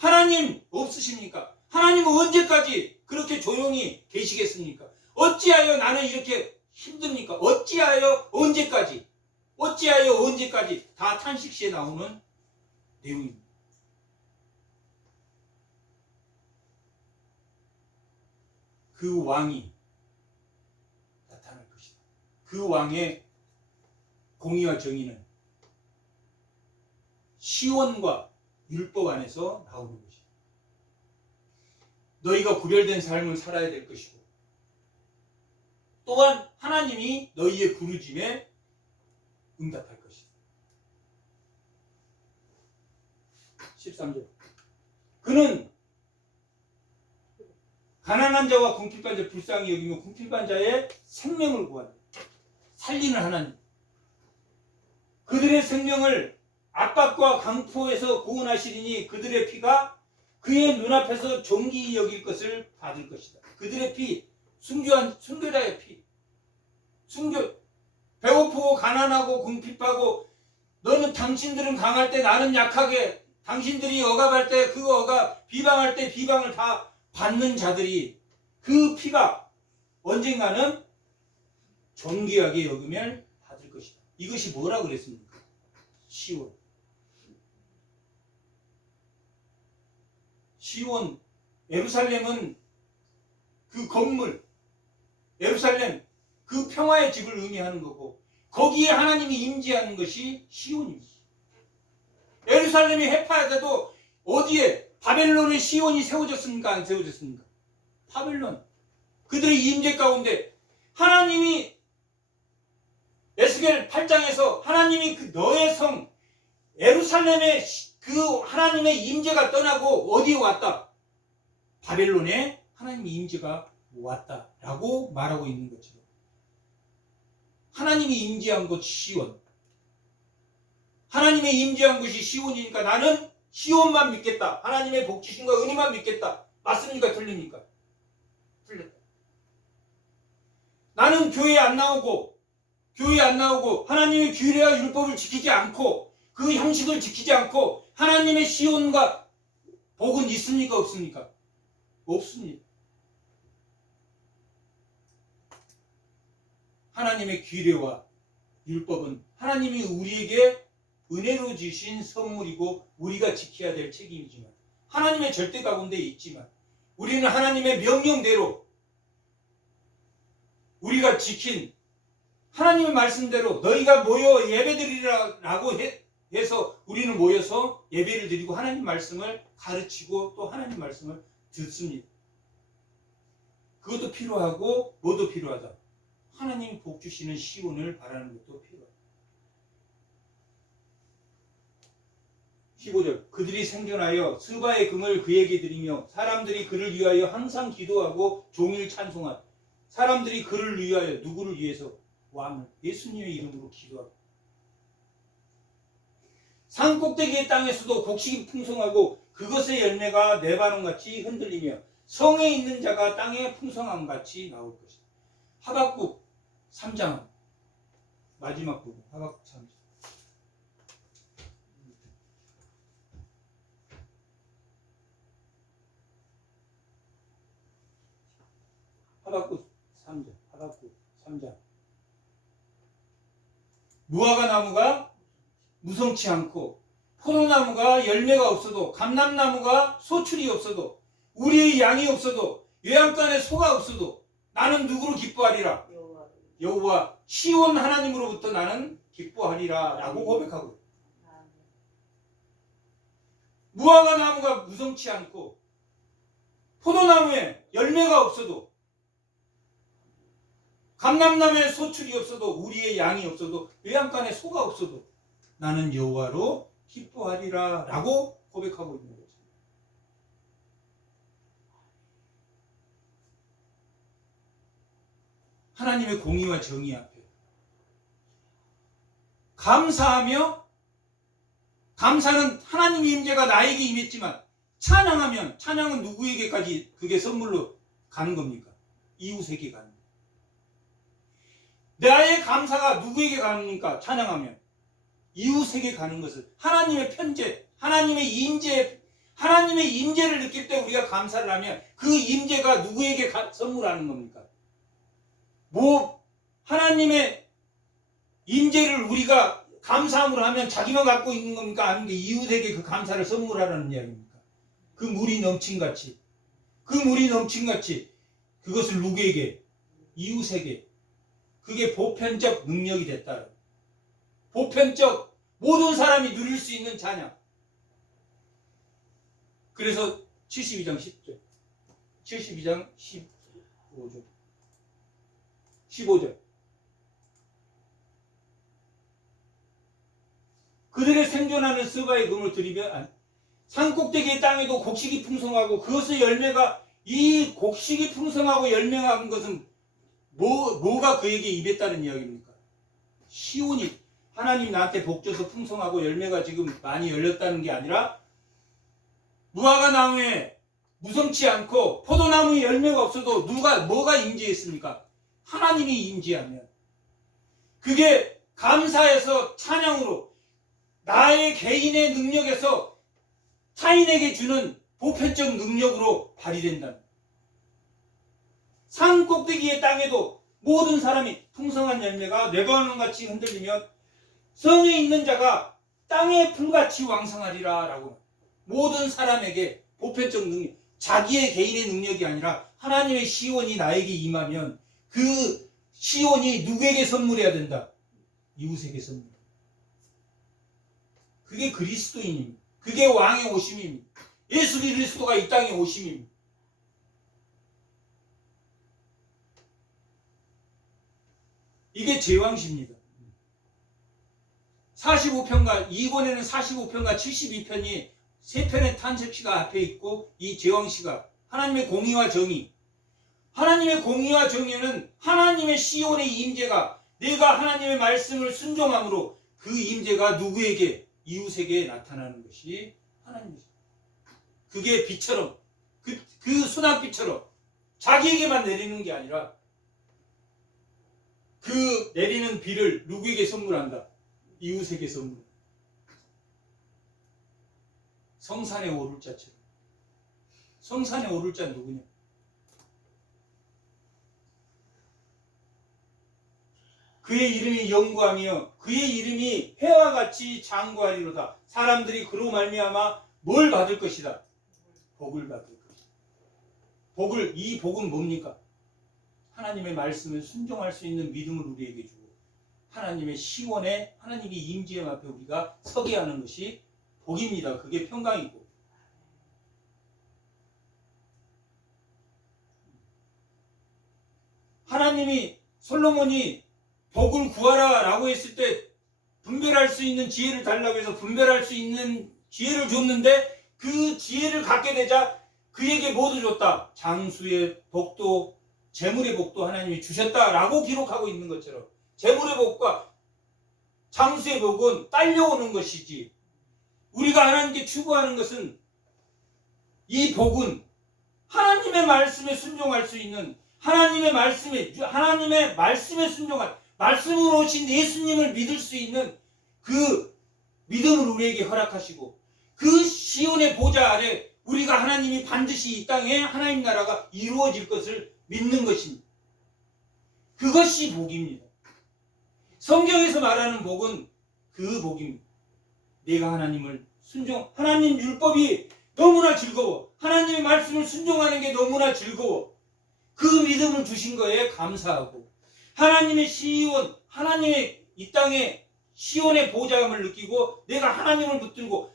하나님 없으십니까? 하나님은 언제까지 그렇게 조용히 계시겠습니까? 어찌하여 나는 이렇게 힘듭니까? 어찌하여 언제까지? 어찌하여 언제까지? 다 탄식시에 나오는 내용입니다. 그 왕이 나타날 것이다. 그 왕의 공의와 정의는 시온과 율법 안에서 나오는 것이다. 너희가 구별된 삶을 살아야 될 것이고 또한 하나님이 너희의 부르짖음에 응답할 것이다. 13절 그는 가난한 자와 궁핍한 자 불쌍히 여기며 궁핍한 자의 생명을 구한다. 살리는 하나님. 그들의 생명을 압박과 강포에서 구원하시리니 그들의 피가 그의 눈앞에서 존귀히 여길 것을 받을 것이다. 그들의 피, 순교자의 피. 배고프고 가난하고 궁핍하고 너는 당신들은 강할 때 나는 약하게 당신들이 억압할 때 그 억압 비방할 때 비방을 다 받는 자들이 그 피가 언젠가는 존귀하게 여김을 받을 것이다. 이것이 뭐라 그랬습니까? 시온. 예루살렘은 그 건물, 예루살렘 그 평화의 집을 의미하는 거고 거기에 하나님이 임재하는 것이 시온입니다. 예루살렘이 회파되도 어디에 바벨론의 시온이 세워졌습니까? 안 세워졌습니까? 바벨론. 그들의 임재 가운데 하나님이 에스겔 8장에서 하나님이 그 너의 성 예루살렘의 그 하나님의 임재가 떠나고 어디에 왔다? 바벨론에 하나님의 임재가 왔다라고 말하고 있는 것처럼 하나님이 임재한 곳 시온. 하나님의 임재한 곳이 시온이니까 나는 시온만 믿겠다. 하나님의 복주심과 은혜만 믿겠다. 맞습니까? 틀립니까? 틀렸다. 나는 교회에 안 나오고 하나님의 규례와 율법을 지키지 않고 그 형식을 지키지 않고 하나님의 시온과 복은 있습니까? 없습니까? 없습니다. 하나님의 규례와 율법은 하나님이 우리에게 은혜로 주신 선물이고 우리가 지켜야 될 책임이지만 하나님의 절대 가운데 있지만 우리는 하나님의 명령대로 우리가 지킨 하나님의 말씀대로 너희가 모여 예배드리라고 해서 우리는 모여서 예배를 드리고 하나님 말씀을 가르치고 또 하나님 말씀을 듣습니다. 그것도 필요하고 뭐도 필요하다. 하나님이 복 주시는 시온을 바라는 것도 필요하다. 15절 그들이 생존하여 스바의 금을 그에게 드리며 사람들이 그를 위하여 항상 기도하고 종일 찬송하다. 사람들이 그를 위하여 누구를 위해서? 왕을 예수님의 이름으로 기도하고 산꼭대기의 땅에서도 곡식이 풍성하고 그것의 열매가 네바논같이 흔들리며 성에 있는 자가 땅의 풍성함같이 나올 것이다. 하박국 3장 마지막 부분 하박국 3장 하박국 3장 무화과 나무가 무성치 않고 포도나무 포도나무가 열매가 없어도, 감람나무가 소출이 없어도, 우리의 양이 없어도, 외양간에 소가 없어도 나는 누구로 기뻐하리라? 여호와 시온 하나님으로부터 나는 기뻐하리라 라고 고백하고, 무화과 나무가 무성치 않고 포도나무에 열매가 없어도, 감람나무에 소출이 없어도, 우리의 양이 없어도, 외양간에 소가 없어도 나는 여호와로 기뻐하리라 라고 고백하고 있는 거죠. 하나님의 공의와 정의 앞에 감사하며, 감사는 하나님의 임재가 나에게 임했지만 찬양하면, 찬양은 누구에게까지 그게 선물로 가는 겁니까? 이웃에게 가는 겁니다. 나의 감사가 누구에게 갑니까? 찬양하면 이웃에게 가는 것을, 하나님의 편재, 하나님의 임재를 느낄 때 우리가 감사를 하면 그 임재가 누구에게 선물하는 겁니까? 하나님의 임재를 우리가 감사함으로 하면 자기만 갖고 있는 겁니까? 아니면 이웃에게 그 감사를 선물하라는 이야기입니까? 그 물이 넘친같이, 그것을 누구에게? 이웃에게. 그게 보편적 능력이 됐다. 보편적, 모든 사람이 누릴 수 있는 찬양. 그래서 72장 10절, 72장 15절. 그들의 생존하는 스바의 금을 들이며 산꼭대기의 땅에도 곡식이 풍성하고, 그것의 열매가, 이 곡식이 풍성하고 열매한 것은 뭐가 그에게 입했다는 이야기입니까? 시온이, 하나님 나한테 복 줘서 풍성하고 열매가 지금 많이 열렸다는 게 아니라, 무화과 나무에 무성치 않고 포도나무에 열매가 없어도 뭐가 임재했습니까? 하나님이 임재하면 그게 감사해서 찬양으로, 나의 개인의 능력에서 타인에게 주는 보편적 능력으로 발휘된다. 산 꼭대기의 땅에도 모든 사람이, 풍성한 열매가 레바논같이 흔들리면 성에 있는 자가 땅의 풀같이 왕성하리라 라고. 모든 사람에게 보편적 능력, 자기의 개인의 능력이 아니라 하나님의 시온이 나에게 임하면 그 시온이 누구에게 선물해야 된다? 이웃에게 선물. 그게 그리스도인입니다. 그게 왕의 오심입니다. 예수 그리스도가 이 땅에 오심입니다. 이게 제왕시입니다. 45편과, 2권에는 45편과 72편이 3편의 탄식시가 앞에 있고, 이 제왕시가 하나님의 공의와 정의. 하나님의 공의와 정의는 하나님의 시온의 임재가, 내가 하나님의 말씀을 순종함으로 그 임재가 누구에게? 이웃에게 나타나는 것이 하나님이죠. 그게 비처럼, 그 소낙비처럼 자기에게만 내리는 게 아니라 그 내리는 비를 누구에게 선물한다? 이웃에게 선물. 성산에 오를 자처럼. 성산에 오를 자는 누구냐? 그의 이름이 영구하며 그의 이름이 해와 같이 장구하리로다. 사람들이 그로 말미암아 뭘 받을 것이다? 복을 받을 것이다. 이 복은 뭡니까? 하나님의 말씀을 순종할 수 있는 믿음을 우리에게 주고, 하나님의 시원에, 하나님의 임재 앞에 우리가 서게 하는 것이 복입니다. 그게 평강이고. 하나님이, 솔로몬이 복을 구하라 라고 했을 때 분별할 수 있는 지혜를 달라고 해서 분별할 수 있는 지혜를 줬는데, 그 지혜를 갖게 되자 그에게 모두 줬다. 장수의 복도, 재물의 복도 하나님이 주셨다라고 기록하고 있는 것처럼, 재물의 복과 장수의 복은 딸려오는 것이지, 우리가 하나님께 추구하는 것은, 이 복은 하나님의 말씀에 순종할 수 있는, 하나님의 말씀에 순종할, 말씀으로 오신 예수님을 믿을 수 있는 그 믿음을 우리에게 허락하시고, 그 시온의 보좌 아래 우리가 하나님이 반드시 이 땅에 하나님 나라가 이루어질 것을 믿는 것입니다. 그것이 복입니다. 성경에서 말하는 복은 그 복입니다. 내가 하나님을 하나님 율법이 너무나 즐거워. 하나님의 말씀을 순종하는 게 너무나 즐거워. 그 믿음을 주신 거에 감사하고, 하나님의 시온, 하나님의 이 땅에 시온의 보좌함을 느끼고 내가 하나님을 붙들고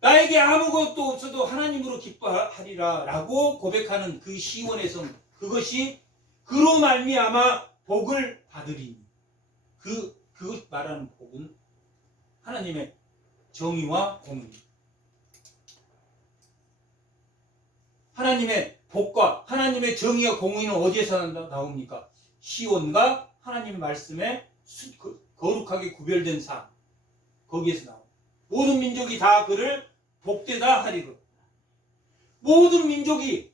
나에게 아무것도 없어도 하나님으로 기뻐하리라 라고 고백하는 그 시온의 성, 그것이 그로 말미암아 복을 받으리니, 그것 말하는 복은 하나님의 정의와 공의, 하나님의 복과 하나님의 정의와 공의는 어디에서 나옵니까? 시온과 하나님의 말씀에 거룩하게 구별된 삶, 거기에서 나옵니다. 모든 민족이 다 그를 복되다 하리로. 모든 민족이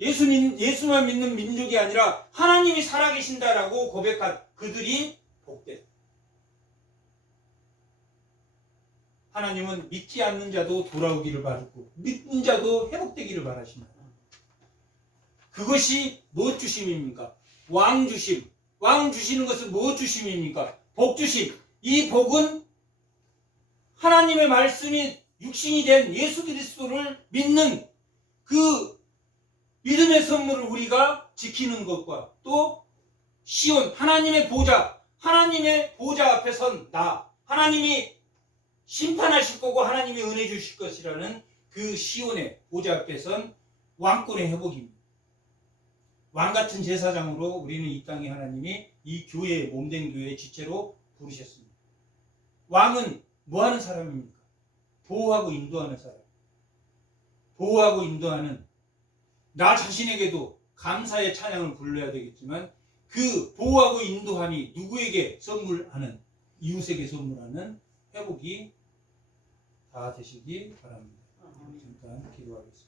예수만 믿는 민족이 아니라 하나님이 살아계신다라고 고백한 그들이 복되다. 하나님은 믿지 않는 자도 돌아오기를 바라고 믿는 자도 회복되기를 바라십니다. 그것이 무엇 주심입니까? 왕 주심. 왕 주시는 것은 무엇 주심입니까? 복 주심. 이 복은 하나님의 말씀이 육신이 된 예수 그리스도를 믿는 그 믿음의 선물을 우리가 지키는 것과, 또 시온, 하나님의 보좌 앞에 선 나, 하나님이 심판하실 거고 하나님이 은혜 주실 것이라는 그 시온의 보좌 앞에 선 왕권의 회복입니다. 왕같은 제사장으로 우리는 이 땅에 하나님이 이 교회의 몸된 교회의 지체로 부르셨습니다. 왕은 뭐 하는 사람입니까? 보호하고 인도하는 사람. 보호하고 인도하는, 나 자신에게도 감사의 찬양을 불러야 되겠지만 그 보호하고 인도함이 누구에게 선물하는, 이웃에게 선물하는 회복이 다 되시기 바랍니다. 잠깐 기도하겠습니다.